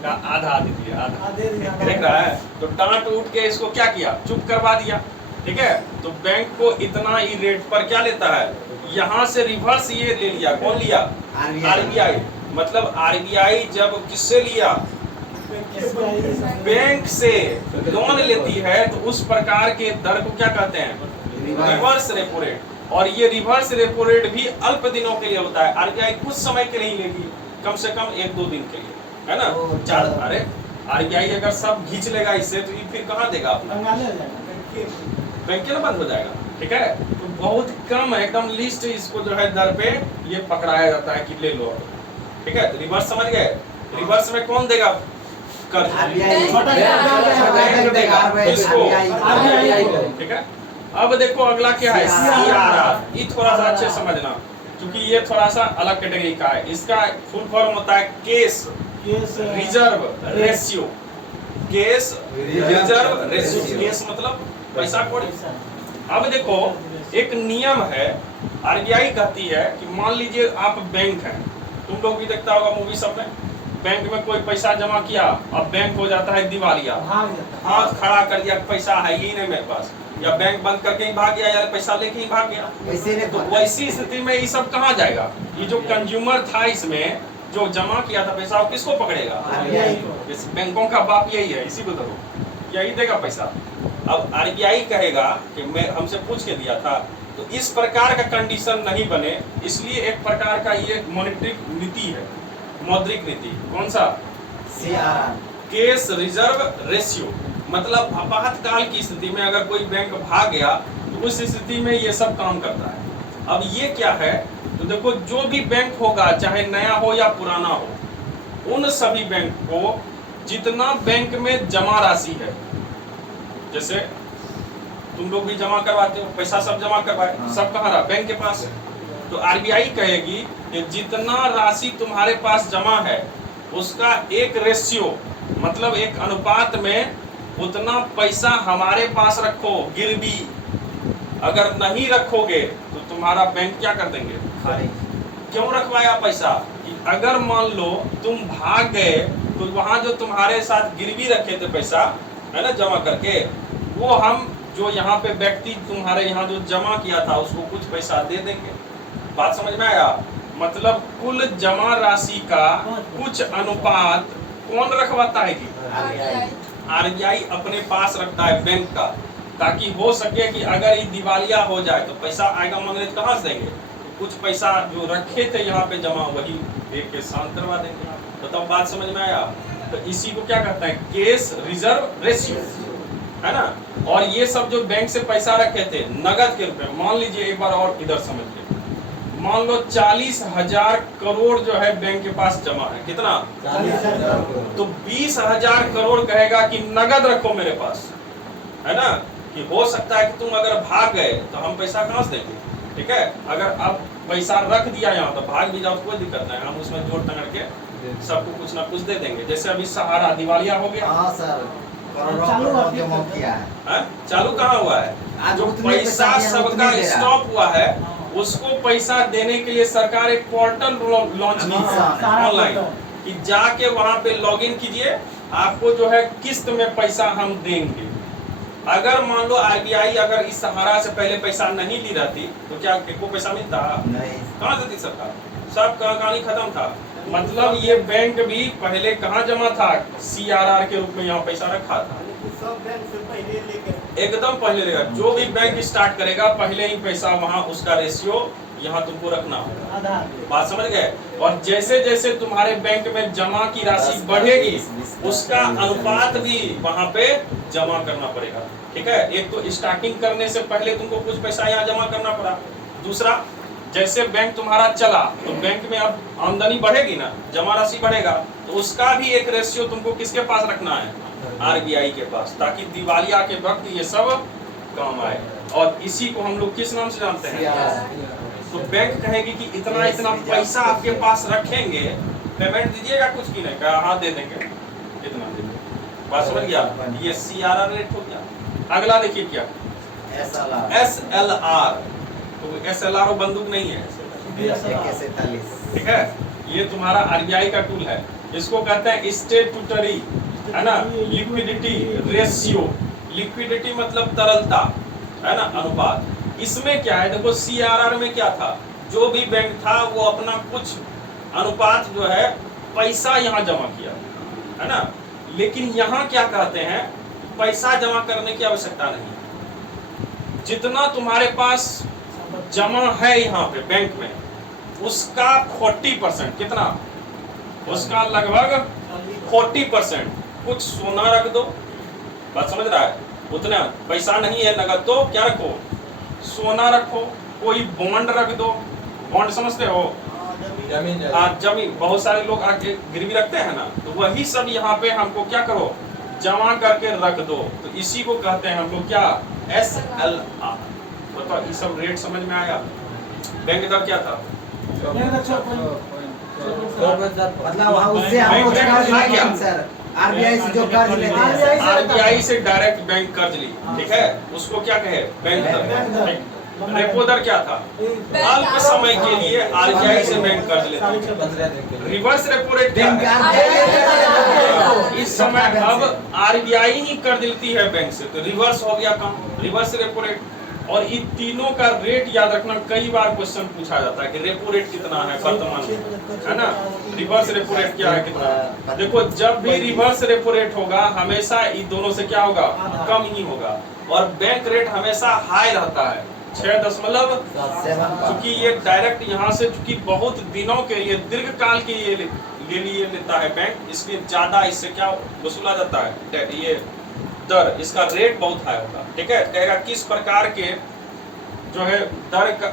आधा दीजिए, आधा। देख रहा है? तो डांट उठ के इसको क्या किया? चुप करवा दिया। ठीक है। तो बैंक को इतना ही रेट पर क्या लेता है? यहाँ से रिवर्स ये ले लिया। कौन लिया? आरबीआई। मतलब आरबीआई जब किससे लिया? बैंक से लोन लेती है, तो उस प्रकार के दर को क्या कहते हैं? Reverse repo rate. और ये रिवर्स रेपो रेट भी अल्प दिनों के लिए होता है। आरबीआई कुछ समय के लिए ही लेगी, कम से कम 1-2 दिन के लिए, है ना। अरे आरबीआई अगर सब खींच लेगा इससे, तो ये फिर कहाँ देगा अपना? बैंक ना बंद हो जाएगा। ठीक है। तो बहुत कम, एकदम लिस्ट इसको जो है दर पे ये पकड़ाया जाता है कि ले लो। ठीक है। तो रिवर्स समझ गए? रिवर्स में कौन देगा? कर्ज RBI छोटा बैंक देगा, किसको? RBI को। ठीक है। अब देखो अगला क्या है, CRR। ये थोड़ा सा अच्छे समझना, क्योंकि ये थोड़ा सा अलग कैटेगरी का है। इसका फुल फॉर्म होता है case reserve ratio. Case reserve ratio. Case मतलब पैसा कौड़ी। अब देखो एक नियम है, आरबीआई कहती है कि मान लीजिए आप बैंक हैं, तुम लोग भी देखता होगा मूवी सब में, बैंक में कोई पैसा जमा किया, अब बैंक हो जाता है दिवालिया, हाथ खड़ा कर दिया, पैसा है ही नहीं मेरे पास, या बैंक बंद करके ही भाग गया, या पैसा लेके ही भाग गया। तो वैसी स्थिति में ये सब कहाँ जाएगा? ये जो कंज्यूमर था इसमें जो जमा किया था पैसा, वो किसको पकड़ेगा? इस बैंकों का बाप यही है, इसी को धरो, यही देगा पैसा। अब आरबीआई कहेगा कि मैं हमसे पूछ के दिया था, तो इस प्रकार का कंडीशन नहीं बने, इसलिए एक प्रकार का ये मॉनेटरी नीति है, मौद्रिक नीति। कौन सा? CRR case reserve ratio. मतलब आपातकाल की स्थिति में अगर कोई बैंक भाग गया तो उस स्थिति में ये सब काम करता है। अब ये क्या है, तो देखो जो भी बैंक होगा, चाहे नया हो या पुराना हो, उन सभी बैंक को जितना बैंक में जमा राशि है, जैसे तुम लोग भी जमा करवाते हो, पैसा सब जमा करवाए, सब कहाँ रहा? बैंक के पास है। तो आरबीआई कहेगी कि जितना राशि तुम्हारे पास जमा है उसका एक रेशियो, मतलब एक अनुपात में उतना पैसा हमारे पास रखो गिरवी। अगर नहीं रखोगे तो तुम्हारा बैंक क्या कर देंगे? क्यों रखवाया पैसा? कि अगर मान लो तुम भाग गए तो वहां जो तुम्हारे साथ गिरवी रखे थे पैसा, है ना, जमा करके, वो हम जो यहाँ पे व्यक्ति तुम्हारे यहाँ जो जमा किया था उसको कुछ पैसा दे देंगे। बात समझ में आया? मतलब कुल जमा राशि का कुछ अनुपात कौन रखवाता है? कि आरबीआई अपने पास रखता है बैंक का, ताकि हो सके कि अगर ये दिवालिया हो जाए तो पैसा आएगा मांगने तो कहाँ से देंगे? कुछ पैसा जो रखे थे यहाँ पे जमा, वही एक के शांत करवा देंगे। बताओ बात समझ में आया? तो इसी को क्या कहते हैं? केस रिजर्व रेशियो, है ना। और ये सब जो बैंक से पैसा रखे थे नगद के रूप में, मान लीजिए एक बार और इधर समझ लीजिए, मान लो 40,000 करोड़ जो है बैंक के पास जमा है। कितना? 40,000। तो 20,000 करोड़ कहेगा कि नगद रखो मेरे पास, है ना, कि हो सकता है कि तुम अगर भाग गए तो हम पैसा कहाँ से देंगे? ठीक है। अगर अब पैसा रख दिया यहाँ तो भाग भी जाओ तो कोई दिक्कत नहीं, हम उसमें जोड़ तंगड़ के सबको कुछ ना कुछ दे देंगे। जैसे अभी सहारा दिवालिया हो गया। हाँ सर, करोड़ों जमा किया है। चालू कहाँ हुआ है? जो पैसा सबका स्टॉप हुआ है उसको पैसा देने के लिए सरकार एक पोर्टल लॉन्च की ऑनलाइन, कि जाके वहां पे लॉगिन कीजिए, आपको जो है किस्त में पैसा हम देंगे। अगर मान लो आरबीआई अगर इस सहारा से पहले पैसा नहीं ली रहती तो क्या किसको पैसा मिलता? नहीं। कहाँ देती सरकार? सब कहानी खत्म था। मतलब ये बैंक भी पहले कहाँ जमा था? CRR के रूप में यहाँ पैसा रखा था। सब बैंक से पहले लेके एकदम पहले लेगा। जो भी बैंक स्टार्ट करेगा पहले ही पैसा वहाँ उसका रेशियो यहाँ तुमको रखना होगा। बात समझ गए? और जैसे जैसे तुम्हारे बैंक में जमा की राशि बढ़ेगी उसका अनुपात भी वहाँ पे जमा करना पड़ेगा। ठीक है। एक तो स्टार्टिंग करने से पहले तुमको कुछ पैसा यहाँ जमा करना पड़ा। दूसरा, जैसे बैंक तुम्हारा चला तो बैंक में अब आमदनी बढ़ेगी ना, जमा राशि बढ़ेगा, तो उसका भी एक रेशियो तुमको किसके पास रखना है? आरबीआई के पास, ताकि दिवालिया के वक्त ये सब काम आए। और इसी को हम लोग किस नाम से जानते हैं? तो बैंक कहेगी कि इतना इतना पैसा आपके पास रखेंगे, पेमेंट दीजिएगा कुछ की नहीं, कहा हाँ दे देंगे, इतना दे देंगे। बात समझ गया? ये CRR रेट हो गया। अगला देखिए क्या? SLR। तो SLR वो बंदूक नहीं है, ठीक है। ये तुम्हारा आरबीआई का टूल है, इसको कहते हैं स्टेट्यूटरी, है ना, लिक्विडिटी रेशियो। लिक्विडिटी मतलब तरलता, है ना, अनुपात। इसमें क्या है? देखो CRR में क्या था? जो भी बैंक था वो अपना कुछ अनुपात जो है पैसा यहाँ जमा किया, है ना। लेकिन यहाँ क्या कहते हैं? पैसा जमा करने की आवश्यकता नहीं। जितना तुम्हारे पास जमा है यहाँ पे बैंक में उसका 40%, कितना? उसका लगभग 40% कुछ सोना रख दो। बात समझ रहा है? उतना पैसा नहीं है नगद तो क्या रखो? सोना रखो, कोई बॉन्ड रख दो। बॉन्ड समझते हो? जमीन बहुत सारे लोग आके गिरवी रखते हैं ना, तो वही सब यहाँ पे हमको क्या करो, जमा करके रख दो। तो इसी को कहते हैं हम लोग क्या, SLR। बताओ ये सब रेट समझ में आया। बैंक दर क्या था, मतलब वहाँ उससे हम लोग कर्ज लेते हैं सर, RBI से जो कर्ज लेते हैं सर। RBI से डायरेक्ट बैंक कर्ज ली, ठीक है, उसको क्या कहे, बैंक दर। रेपो दर क्या था, अल्प समय के लिए RBI से बैंक कर्ज लेते हैं। रिवर्स रेपो रेट क्या है, इस समय अब RBI ही कर्ज लेती है बैंक से, तो रिवर्स हो गया काम, रिवर्स रेपो रेट। और इन तीनों का रेट याद रखना, कई बार क्वेश्चन पूछा जाता है कि रेपो रेट कितना है वर्तमान में, है ना, रिवर्स रेपो रेट क्या है कितना। देखो जब भी रिवर्स रेपो रेट होगा हमेशा इन दोनों से क्या होगा, कम ही होगा। और बैंक रेट हमेशा हाई रहता है 6.7, क्योंकि ये डायरेक्ट यहाँ से, चूंकि बहुत दिनों के लिए, दीर्घ काल के लिए लेता है बैंक, इसलिए ज्यादा इससे क्या वसूला जाता है, ये दर, इसका रेट बहुत हाई होगा। ठीक है, कहेगा किस प्रकार के जो है दर का,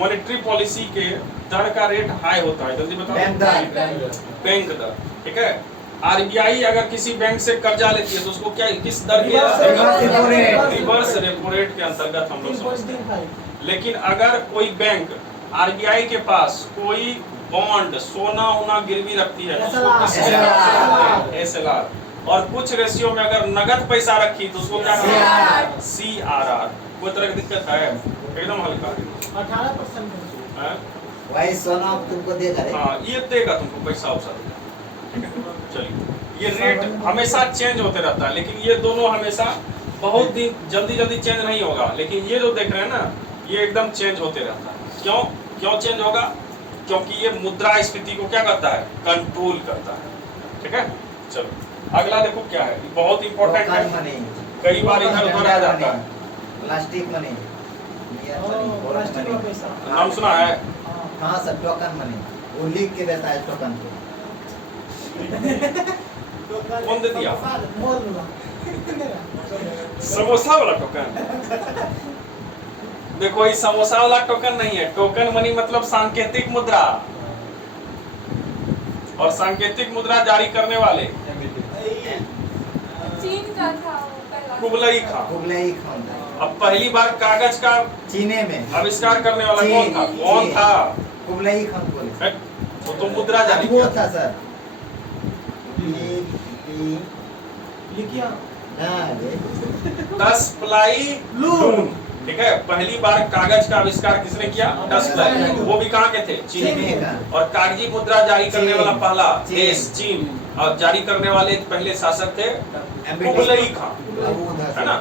मॉनेटरी पॉलिसी के दर का रेट हाई होता है, जल्दी बताओ। बैंक दर, ठीक है। RBI अगर किसी बैंक से कर्जा लेती है तो उसको क्या, किस दर के, रिवर्स रेपो रेट के अंतर्गत हम लोग समझते हैं। लेकिन अगर कोई बैंक RBI के पास कोई बॉन्ड, सोना वोना गिरवी रखती है तो उसको किस, SLR। और कुछ रेशियो में अगर नगद पैसा रखी तो उसको क्या कहते, CRR। कोई तरह की दिक्कत है, एकदम हल्का 18%। वही सोना तुमको देगा। हाँ ये देगा तुमको पैसा उसा देगा, ठीक है। चलिए, ये रेट हमेशा चेंज होते रहता है, लेकिन ये दोनों हमेशा बहुत दिन जल्दी चेंज नहीं होगा, लेकिन ये जो देख रहे हैं ना, ये एकदम चेंज होते रहता है। क्यों चेंज होगा, क्योंकि ये मुद्रास्फीति को क्या करता है, कंट्रोल करता है, ठीक है। चलो अगला देखो क्या है, बहुत इंपॉर्टेंट है, कई बार इधर उधर आ जाता है। प्लास्टिक मनी, नाम सुना है? हाँ सर, टोकन मनी, वो लिख के देता है टोकन को। कौन दे दिया? समोसा वाला टोकन। देखो ये समोसा वाला टोकन नहीं है, टोकन मनी मतलब सांकेतिक मुद्रा, और सांकेतिक मुद्रा जारी करने वाले चीन का था कुबलई खान। कुबलई खान था। अब पहली बार कागज का चीने में आविष्कार करने वाला कौन था? कुबलई खान बोले। तो मुद्रा जारी वो किया था सर। लिखिया 10 प्लाई लून, ठीक है। पहली बार कागज का आविष्कार किसने किया? 10 प्लाई, वो भी कहाँ के थे? चीन के। और कागजी मुद्रा जारी करने वाला पहला देश चीन, और जारी करने वाले पहले शासक थे कुबलई खान, है ना।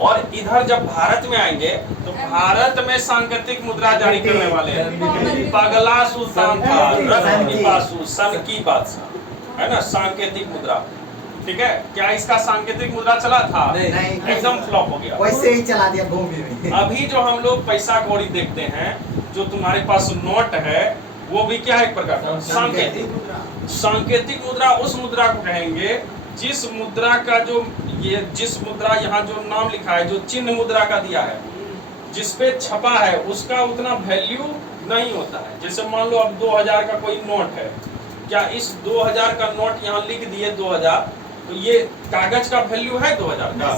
और इधर जब भारत में आएंगे तो भारत में सांकेतिक मुद्रा जारी करने वाले पगला सुल्तान था, रत्नपिपासु, सन की बादशाह, है ना, सांकेतिक मुद्रा, ठीक है। क्या इसका सांकेतिक मुद्रा चला था? नहीं, एकदम फ्लॉप हो गया, वैसे ही चला दिया भूमि में। अभी जो हम लोग पैसा कौड़ी देखते हैं, जो तुम्हारे पास नोट है, वो भी क्या है, एक प्रकार का सांकेतिक मुद्रा। उस मुद्रा को कहेंगे जिस मुद्रा का जो जिस मुद्रा यहाँ जो नाम लिखा है, जो चिन्ह मुद्रा का दिया है, जिसपे छपा है, उसका उतना वैल्यू नहीं होता है। जैसे मान लो अब 2000 का कोई नोट है, क्या इस 2000 का नोट यहाँ लिख दिए 2000, तो ये कागज का वैल्यू है 2000 का,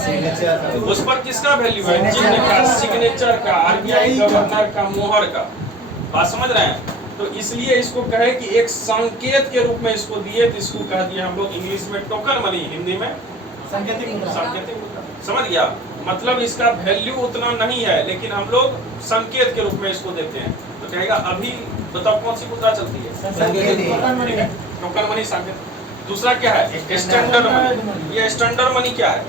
उस पर किसका वैल्यू है? चिन्ह का, सिग्नेचर का, RBI गवर्नर का, मोहर का। बात समझ रहे हैं? तो इसलिए इसको कहे कि एक संकेत के रूप में इसको दिए, तो इसको कह दिए हम लोग इंग्लिश में टोकन मनी, हिंदी में सांकेतिक मुद्रा। सांकेतिक मुद्रा। समझ गया? मतलब इसका वैल्यू उतना नहीं है, लेकिन हम लोग संकेत के रूप में इसको देते हैं। तो कहेगा अभी बताओ कौन सी मुद्रा चलती है? टोकन मनी, सांकेतिक। दूसरा क्या है? Standard money. ये स्टैंडर्ड मनी क्या है?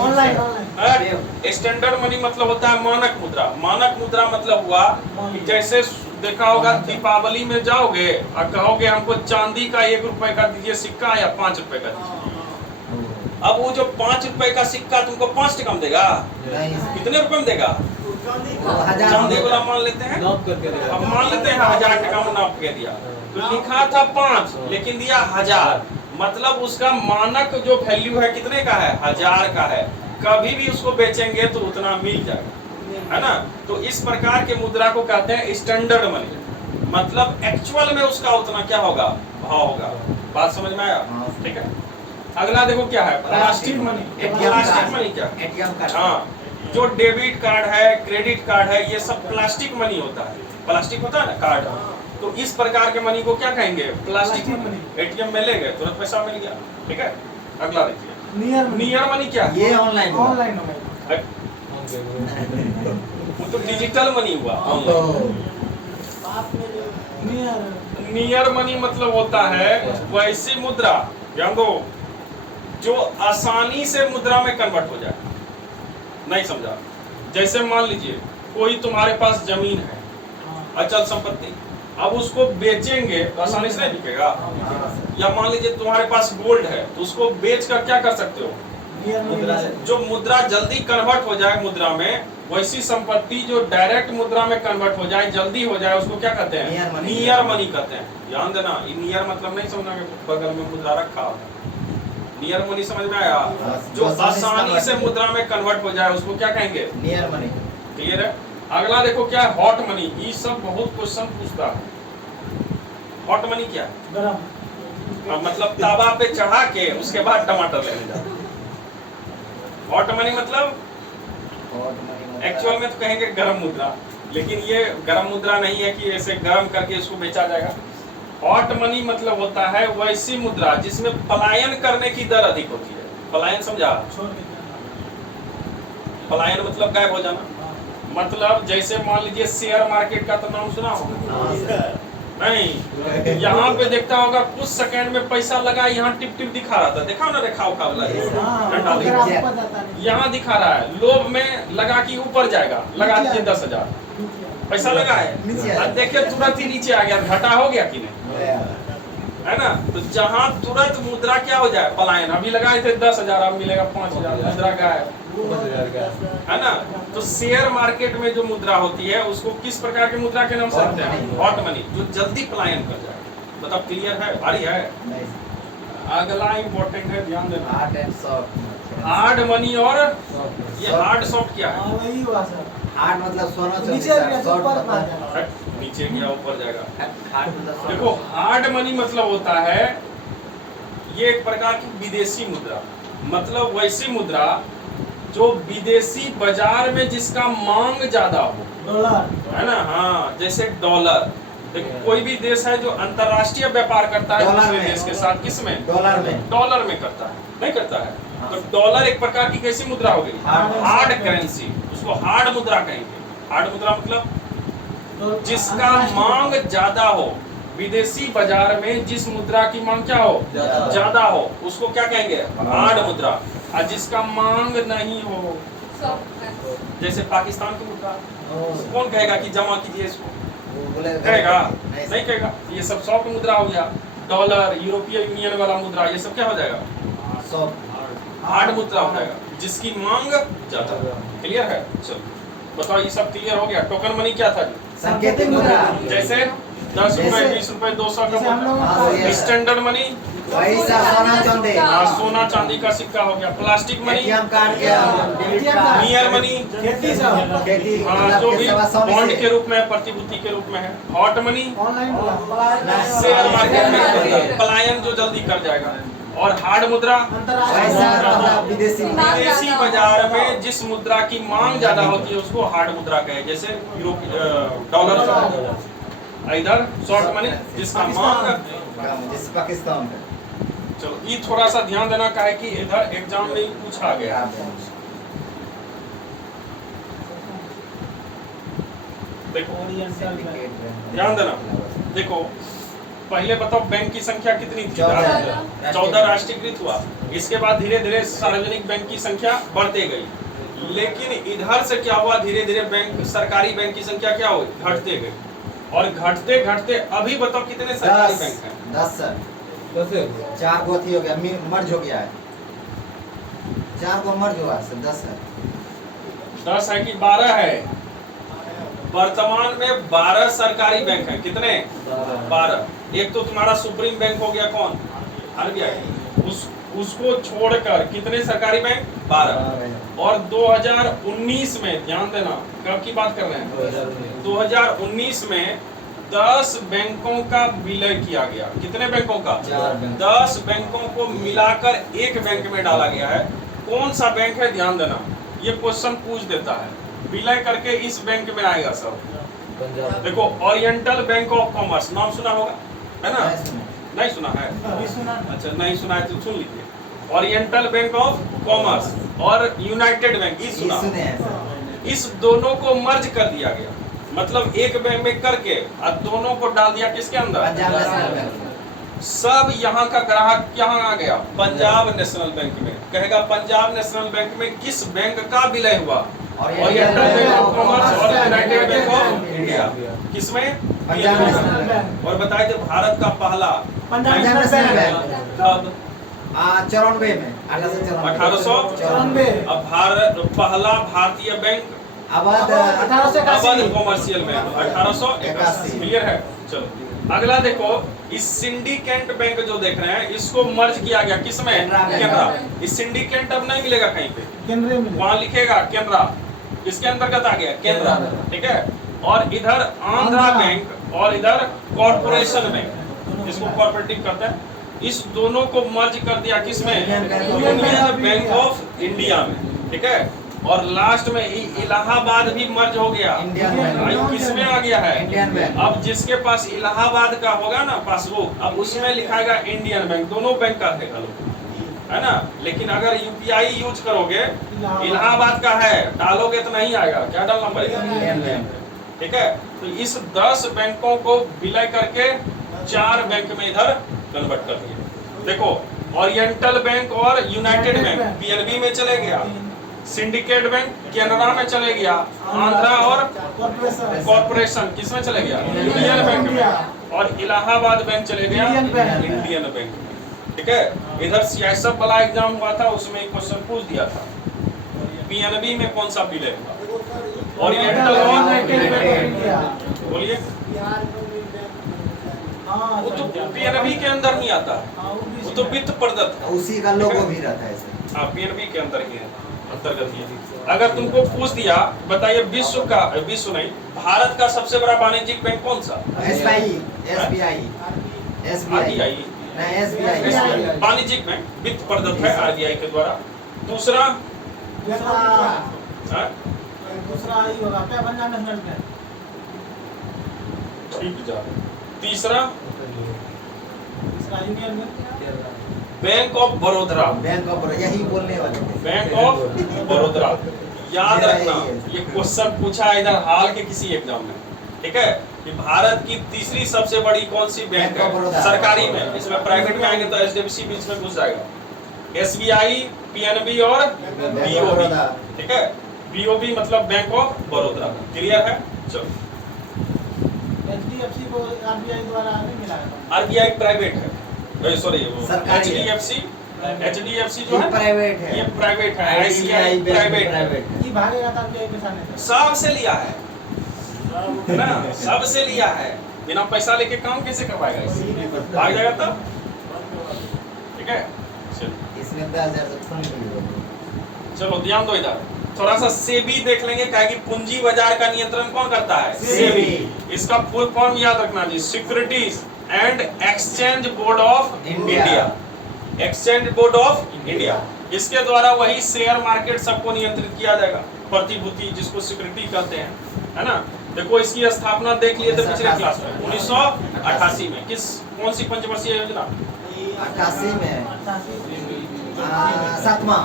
ऑनलाइन। स्टैंडर्ड मनी मतलब होता है मानक मुद्रा। मानक मुद्रा मतलब हुआ कि जैसे देखा होगा दीपावली में जाओगे और कहोगे हमको चांदी का 1 रुपए का दीजिए सिक्का या 5 रुपए का दीजिए। अब वो जो 5 रुपए का सिक्का तुमको 5 टका में देगा? कितने रुपए में देगा? चांदी वाला मान लेते हैं, अब मान लेते हैं 1000 टका में नाप के दिया, तो लिखा था 5 लेकिन दिया 1000, मतलब उसका मानक जो वैल्यू है कितने का है? 1000 का है। कभी भी उसको बेचेंगे तो उतना मिल जाएगा, है ना। तो इस प्रकार के मुद्रा को कहते हैं स्टैंडर्ड मनी। मतलब एक्चुअल में उसका उतना क्या होगा, भाव होगा। बात समझ में आया? ठीक है। अगला देखो क्या है, प्लास्टिक मनी। प्लास्टिक मनी क्या? ATM card. हाँ, जो डेबिट कार्ड है, क्रेडिट कार्ड है, ये सब प्लास्टिक मनी होता है। प्लास्टिक होता है ना कार्ड, तो इस प्रकार के मनी को क्या कहेंगे, प्लास्टिक मनी। एटीएम में ले गए तुरंत पैसा मिल गया। ठीक है। अगला देखिए, नियर मनी क्या है? ये ऑनलाइन ऑनलाइन वो तो डिजिटल मनी हुआ। नियर मनी मतलब होता है वैसी मुद्रा, ध्यान दो, जो आसानी से मुद्रा में कन्वर्ट हो जाए। नहीं समझा? जैसे मान लीजिए कोई तुम्हारे पास जमीन है, अचल संपत्ति, अब उसको बेचेंगे तो आसानी से नहीं बिकेगा। या मान लीजिए तुम्हारे पास गोल्ड है, तो उसको बेच कर क्या कर सकते हो, जो मुद्रा जल्दी कन्वर्ट हो जाए मुद्रा में, वैसी संपत्ति जो डायरेक्ट मुद्रा में कन्वर्ट हो जाए, जल्दी हो जाए, उसको क्या कहते हैं, नियर मनी कहते हैं। ध्यान देना, ये नियर मतलब नहीं समझना कि बगल में मुद्रा रखा हो। नियर मनी समझ में आया? जो आसानी से मुद्रा में कन्वर्ट हो जाए उसको क्या कहेंगे, नियर मनी। क्लियर है? अगला देखो क्या है, हॉट मनी। ये सब बहुत क्वेश्चन पूछता है। हॉट मनी क्या है? मतलब तावा पे चढ़ा के उसके बाद टमाटर लेने जाओ। हॉट मनी मतलब एक्चुअल में तो कहेंगे गरम मुद्रा, लेकिन ये गरम मुद्रा नहीं है कि ऐसे गरम करके इसको बेचा जाएगा। हॉट मनी मतलब होता है वैसी मुद्रा जिसमें पलायन करने की दर अधिक होती है। पलायन समझा? पलायन मतलब गायब हो जाना। मतलब जैसे मान लीजिए शेयर मार्केट का तो नाम सुना होगा? नहीं, यहाँ पे देखता होगा कुछ सेकंड में पैसा लगा, यहाँ टिप टिप दिखा रहा था, देखा ना, रेखा उखा वाला यहाँ दिखा रहा है, लोभ में लगा कि ऊपर जाएगा, लगा दीजिए 10,000 पैसा लगा है, अब देखिए तुरंत ही नीचे आ गया, घाटा हो गया कि नहीं, है ना? तो जहाँ तुरंत मुद्रा क्या हो जाए, पलायन। अभी लगाए थे 10,000, अब मिलेगा 5,000, मुद्रा गायब, है ना? तो शेयर मार्केट में जो मुद्रा होती है उसको किस प्रकार की मुद्रा के नाम से रखते हैं, हॉट मनी, जो जल्दी पलायन कर जाए। मतलब क्लियर है? भारी है? अगला इम्पोर्टेंट है, ध्यान देना, hard and soft. Hard money. और ये हार्ड सॉफ्ट क्या है? हार्ड मतलब सोना चांदी, सॉफ्ट मतलब नीचे गया ऊपर जाएगा। हार्ड मतलब देखो, हार्ड मनी मतलब होता है ये एक प्रकार की विदेशी मुद्रा, मतलब वैसी मुद्रा जो विदेशी बाजार में जिसका मांग ज्यादा हो, डॉलर, है ना? हाँ, जैसे डॉलर। देखो, कोई भी देश है जो अंतरराष्ट्रीय व्यापार करता है दूसरे देश के साथ, किसमें, डॉलर में करता है, नहीं करता है? तो डॉलर एक प्रकार की कैसी मुद्रा हो गई, हार्ड करेंसी, उसको हार्ड मुद्रा कहेंगे। हार्ड मुद्रा मतलब जिसका मांग ज्यादा हो, विदेशी बाजार में जिस मुद्रा की मांग क्या हो, ज्यादा हो, उसको क्या कहेंगे, हार्ड मुद्रा। और जिसका मांग नहीं हो, जैसे पाकिस्तान की मुद्रा, कौन कहेगा कि जमा कीजिए इसको, कहेगा? नहीं कहेगा। ये सब सॉफ्ट मुद्रा हो गया। डॉलर, यूरोपीय यूनियन वाला मुद्रा, ये सब क्या हो जाएगा, हार्ड मुद्रा हो जाएगा, जिसकी मांग ज्यादा। क्लियर है? चलो बताओ, ये सब क्लियर हो गया। टोकन मनी क्या था? संकेतिक मुद्रा, जैसे 10 रुपए, 20 रुपए, 200 का स्टैंडर्ड मनी, सोना चांदी, सोना चांदी का सिक्का हो गया। Plastic money, ATM card, near money, खेती, हाँ, जो भी बॉन्ड के रूप में, प्रतिभूति के रूप में है। हॉट मनी, शेयर मार्केट में पलायन जो जल्दी कर जाएगा। और हार्ड मुद्रा, विदेशी बाजार में जिस मुद्रा की मांग ज्यादा होती है उसको हार्ड मुद्रा कहे, जैसे डॉलर। इधर शॉर्ट मनी, जिसका मांग, जैसे पाकिस्तान में। चलो, ये थोड़ा सा ध्यान देना का है कि इधर एग्जाम में पूछा गया। देखो ध्यान देना, देखो पहले बताओ बैंक की संख्या कितनी थी? 14 राष्ट्रीयकृत हुआ। इसके बाद धीरे धीरे सार्वजनिक बैंक की संख्या बढ़ते गई, लेकिन इधर से क्या हुआ, धीरे धीरे बैंक, सरकारी बैंक की संख्या क्या हुई, घटते गई। और घटते घटते अभी बताओ कितने सरकारी बैंक हैं? 10 सर, 4 गो हो गया, मर्ज हो गया है, 4 गो मर्ज हुआ सर, 10 है। 10 है कि 12 है? वर्तमान में 12 सरकारी बैंक हैं। कितने? 12। एक तो तुम्हारा सुप्रीम बैंक हो गया, कौन, आरबीआई, उसको छोड़कर कितने सरकारी बैंक? 12। और 2019 में, ध्यान देना कब की बात कर रहे हैं, 2019 में 10 बैंकों का विलय किया गया। कितने बैंकों का? 4 बैंक। 10 बैंकों को मिलाकर एक बैंक में डाला गया है। कौन सा बैंक है, ध्यान देना, ये क्वेश्चन पूछ देता है। विलय करके इस बैंक में आएगा सब। देखो, ओरिएंटल बैंक ऑफ कॉमर्स, नाम सुना होगा, है ना? नहीं सुना है? अभी सुना अच्छा, नहीं सुना है तो सुन लीजिए। ओरिएंटल बैंक ऑफ कॉमर्स और यूनाइटेड बैंक, ये सुना। सुने हैं सर। इस दोनों को मर्ज कर दिया गया, मतलब एक बैंक में करके और दोनों को डाल दिया किसके अंदर? Punjab national bank. सब यहाँ का ग्राहक यहाँ आ गया पंजाब नेशनल बैंक में। कहेगा पंजाब नेशनल बैंक में किस बैंक का विलय हुआ? ओरिएंटल बैंक ऑफ कॉमर्स और यूनाइटेड बैंक ऑफ इंडिया। किसमें? Punjab national bank. और बताए थे भारत का पहला Punjab Punjab national national bank bank. कब? 94 में 1894। अब भारत पहला भारतीय bank Awadh 1881। Awadh commercial bank 1881। Clear है? चलो अगला देखो, इस सिंडिकेट बैंक जो देख रहे हैं इसको मर्ज किया गया किसमें? केनरा। इस सिंडिकेट अब नहीं मिलेगा कहीं पे, केंद्रीय मिले। वहां लिखेगा केनरा। किसके अंतर्गत आ गया? केनरा। ठीक है। और इधर आंध्रा बैंक और इधर कॉर्पोरेशन बैंक, इसको कॉर्पोरेटिव करते हैं। इस दोनों को मर्ज कर दिया किसमें? यूनियन बैंक ऑफ इंडिया में। ठीक है। और लास्ट में इलाहाबाद भी मर्ज हो गया। Indian bank. किसमें आ गया है? Indian bank. अब जिसके पास इलाहाबाद का होगा ना पासबुक, अब उसमें लिखाएगा इंडियन बैंक। दोनों बैंक का है ना? लेकिन अगर यूपीआई यूज करोगे, इलाहाबाद का है, डालोगे तो नहीं आएगा। क्या डालना पड़ेगा? Indian bank. ठीक है। तो इस 10 बैंकों को विलय करके 4 बैंक में इधर कन्वर्ट कर दिया। देखो, ओरिएंटल बैंक और यूनाइटेड बैंक पीएनबी में चले गया, सिंडिकेट बैंक केनरा में चले गया, आंध्रा और कॉर्पोरेशन किसमें चले गया? यूनियन बैंक में, और इलाहाबाद बैंक चले गया इंडियन बैंक में। ठीक है। इधर सियासत वाला एग्जाम हुआ था, उसमें एक क्वेश्चन पूछ दिया था, पीएनबी में कौन सा विलय हुआ? ओरिएंटल और बोलिए, वो तो पीएनबी के अंदर नहीं आता, वो तो वित्त प्रदत्त है। उसी का लोगो भी रहता है सर। हाँ, पीएनबी के अंदर ही है, अंतर्गत ही है। अगर तुमको पूछ दिया, बताइए विश्व नहीं, भारत का सबसे बड़ा वाणिज्यिक बैंक कौन सा? एसबीआई। आरबीआई। नहीं, एसबीआई। वाणिज्यिक बैंक, वित्त प्रदत्त है आरबीआई के द्वारा। दूसरा हाँ? दूसरा ही होगा क्या? Punjab national bank. ठीक जा। तीसरा union bank. Bank of Baroda. Bank of Baroda, यही बोलने वाले थे। Bank of Baroda. याद रखना, ये क्वेश्चन पूछा है इधर हाल के किसी एग्जाम में। ठीक है। कि भारत की तीसरी सबसे बड़ी कौन सी बैंक है सरकारी में? इसमें प्राइवेट में आएंगे तो एचडीएफसी बीच में घुस जाएगा। एसबीआई, पीएनबी और बीओबी। ठीक है। बीओबी मतलब बैंक ऑफ बड़ौदा। क्लियर है? चलो, एचडीएफसी को आरबीआई द्वारा नहीं मिला है। आरबीआई प्राइवेट है, सॉरी सरकारी है। एचडीएफसी जो है प्राइवेट है। ये प्राइवेट है, आईसीआई प्राइवेट है। प्राइवेट है। ये भागेगा तो आरबीआई के सामने से। सबसे लिया है ना, सबसे लिया है। बिना पैसा लेके काम कैसे करवाएगा? भाग जाएगा तब। ठीक है। इसमें 10,000 से कम नहीं होगा। चलो ध्यान दो इधर, थोड़ा सा सेबी देख लेंगे, क्या कि पूंजी बाजार का नियंत्रण कौन करता है? सेबी। इसका फुल फॉर्म याद रखना जी, securities and exchange board of India. Exchange board of India, इसके द्वारा वही शेयर मार्केट सबको नियंत्रित किया जाएगा। प्रतिभूति जिसको सिक्योरिटी कहते हैं, है ना? देखो, इसकी स्थापना देख लिए थे पिछले क्लास में 1988 में। कौन सी पंचवर्षीय योजना? 88 में सातवां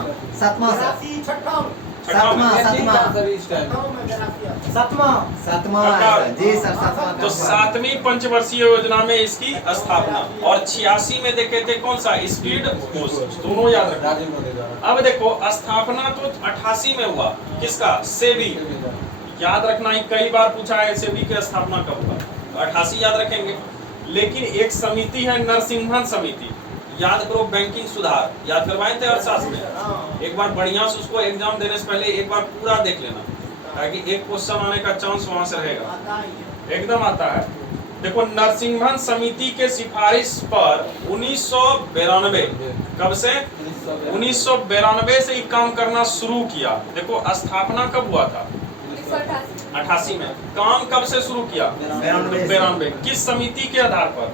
जी सर, सातवां। तो 7वीं पंचवर्षीय योजना में इसकी स्थापना। और 86 में देखे थे कौन सा? Speed post. दोनों याद रखना। अब देखो, स्थापना तो 88 में हुआ, किसका? सेबी। याद रखना, कई बार पूछा है सेबी की स्थापना कब हुआ, 88 याद रखेंगे। लेकिन एक समिति है नरसिम्हन समिति, याद करो, बैंकिंग सुधार, याद करवाए थे अर्थशास्त्र में। एक बार बढ़िया से उसको एग्जाम देने से पहले एक बार पूरा देख लेना, ताकि एक क्वेश्चन आने का चांस वहां से रहेगा। एकदम आता है। देखो, नरसिम्हन समिति के सिफारिश पर 1992, कब से? 1992 से ही काम करना शुरू किया। देखो, स्थापना कब हुआ था? 88 में। काम कब से शुरू किया? 92। किस समिति के आधार पर?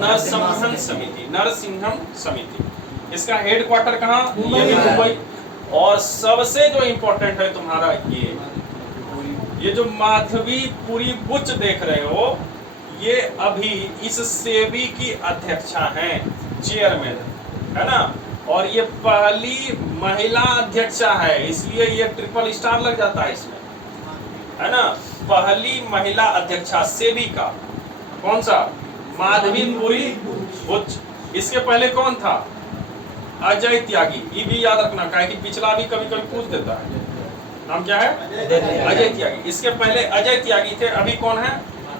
नरसिम्हन समिति। नरसिम्हन समिति। इसका हेडक्वार्टर कहाँ? ये भी मुंबई। और सबसे जो इम्पोर्टेंट है तुम्हारा ये जो माधवीपुरी बुच देख रहे हो, ये अभी इस सेबी की अध्यक्षा हैं, चेयरमैन है ना। और ये पहली महिला अध्यक्षा है, इसलिए ये ट्रिपल स्टार लग जाता है इसमें, है ना। पहली महिला अध्यक्षा सेबी का। कौन सा? माधवीपुरी बुच। इसके पहले कौन था? अजय त्यागी। ये भी याद रखना, काहे कि पिछला भी कभी कभी पूछ देता है। नाम क्या है? अजय त्यागी। इसके पहले अजय त्यागी थे, अभी कौन है?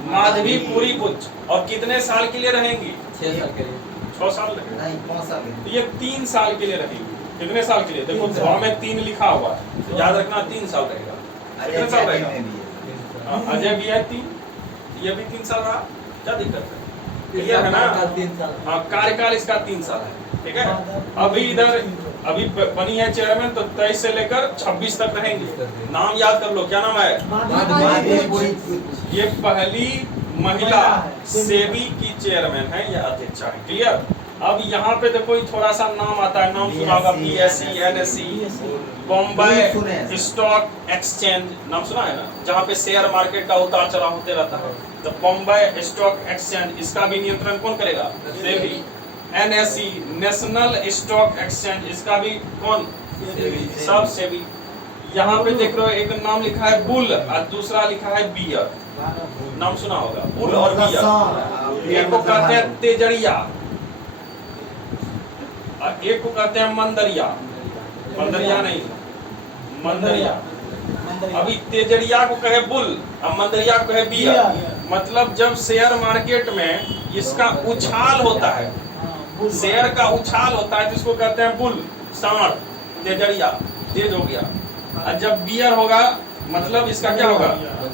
माधवीपुरी बुच। और कितने साल के लिए रहेंगी? 6 साल के लिए। 6 साल लगेगा। नहीं 5 साल तो ये 3 साल के लिए रहेंगी। कितने साल के लिए? देखो सौ में 3 लिखा हुआ है, तो याद रखना 3 साल रहेगा। कितने साल रहेगा? अजय भी है 3, ये भी 3 साल रहा। क्या दिक्कत है? क्लियर है ना? 3 साल। हाँ, कार्यकाल इसका 3 साल है। ठीक है। अभी इधर अभी बनी है चेयरमैन, तो 23 से लेकर 26 तक रहेंगे। नाम याद कर लो, क्या नाम है? ये पहली महिला सेबी की चेयरमैन है, या अध्यक्षा है। क्लियर। अब यहाँ पे देखो थोड़ा सा नाम आता है, नाम सुना होगा, BSE, NSE, Bombay stock exchange, नाम सुना है ना, जहाँ पे शेयर मार्केट का उतार चढ़ाव होते रहता है। तो बॉम्बे स्टॉक एक्सचेंज, इसका भी नियंत्रण कौन करेगा? SEBI. NSE, national stock exchange, इसका भी कौन? सब सेबी। यहाँ पे देख रहे हो एक नाम लिखा है बुल और दूसरा लिखा है बियर, नाम सुना होगा, बुल और बियर। एक को कहते हैं तेजड़िया और एक को कहते हैं मंदरिया। मंदरिया नहीं, मंदरिया। अभी तेजड़िया को कहे बुल और मंदरिया को कहे बियर। मतलब जब शेयर मार्केट में इसका उछाल होता है, शेयर का उछाल होता है, जिसको कहते हैं बुल, सांड, तेजड़िया, तेज हो गया। और जब बियर होगा मतलब इसका क्या होगा?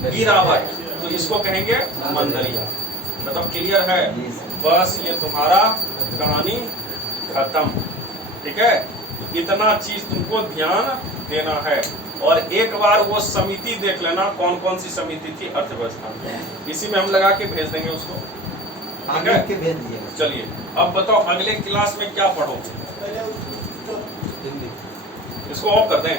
गिरावट, तो इसको कहेंगे मंदरिया। मतलब क्लियर है? बस ये तुम्हारा कहानी खत्म। ठीक है। इतना चीज तुमको ध्यान देना है। और एक बार वो समिति देख लेना, कौन कौन सी समिति थी अर्थव्यवस्था। इसी में हम लगा के भेज देंगे उसको। ठीक है, भेज दीजिएगा। चलिए अब बताओ अगले क्लास में क्या पढ़ोगे? इसको ऑफ कर दें।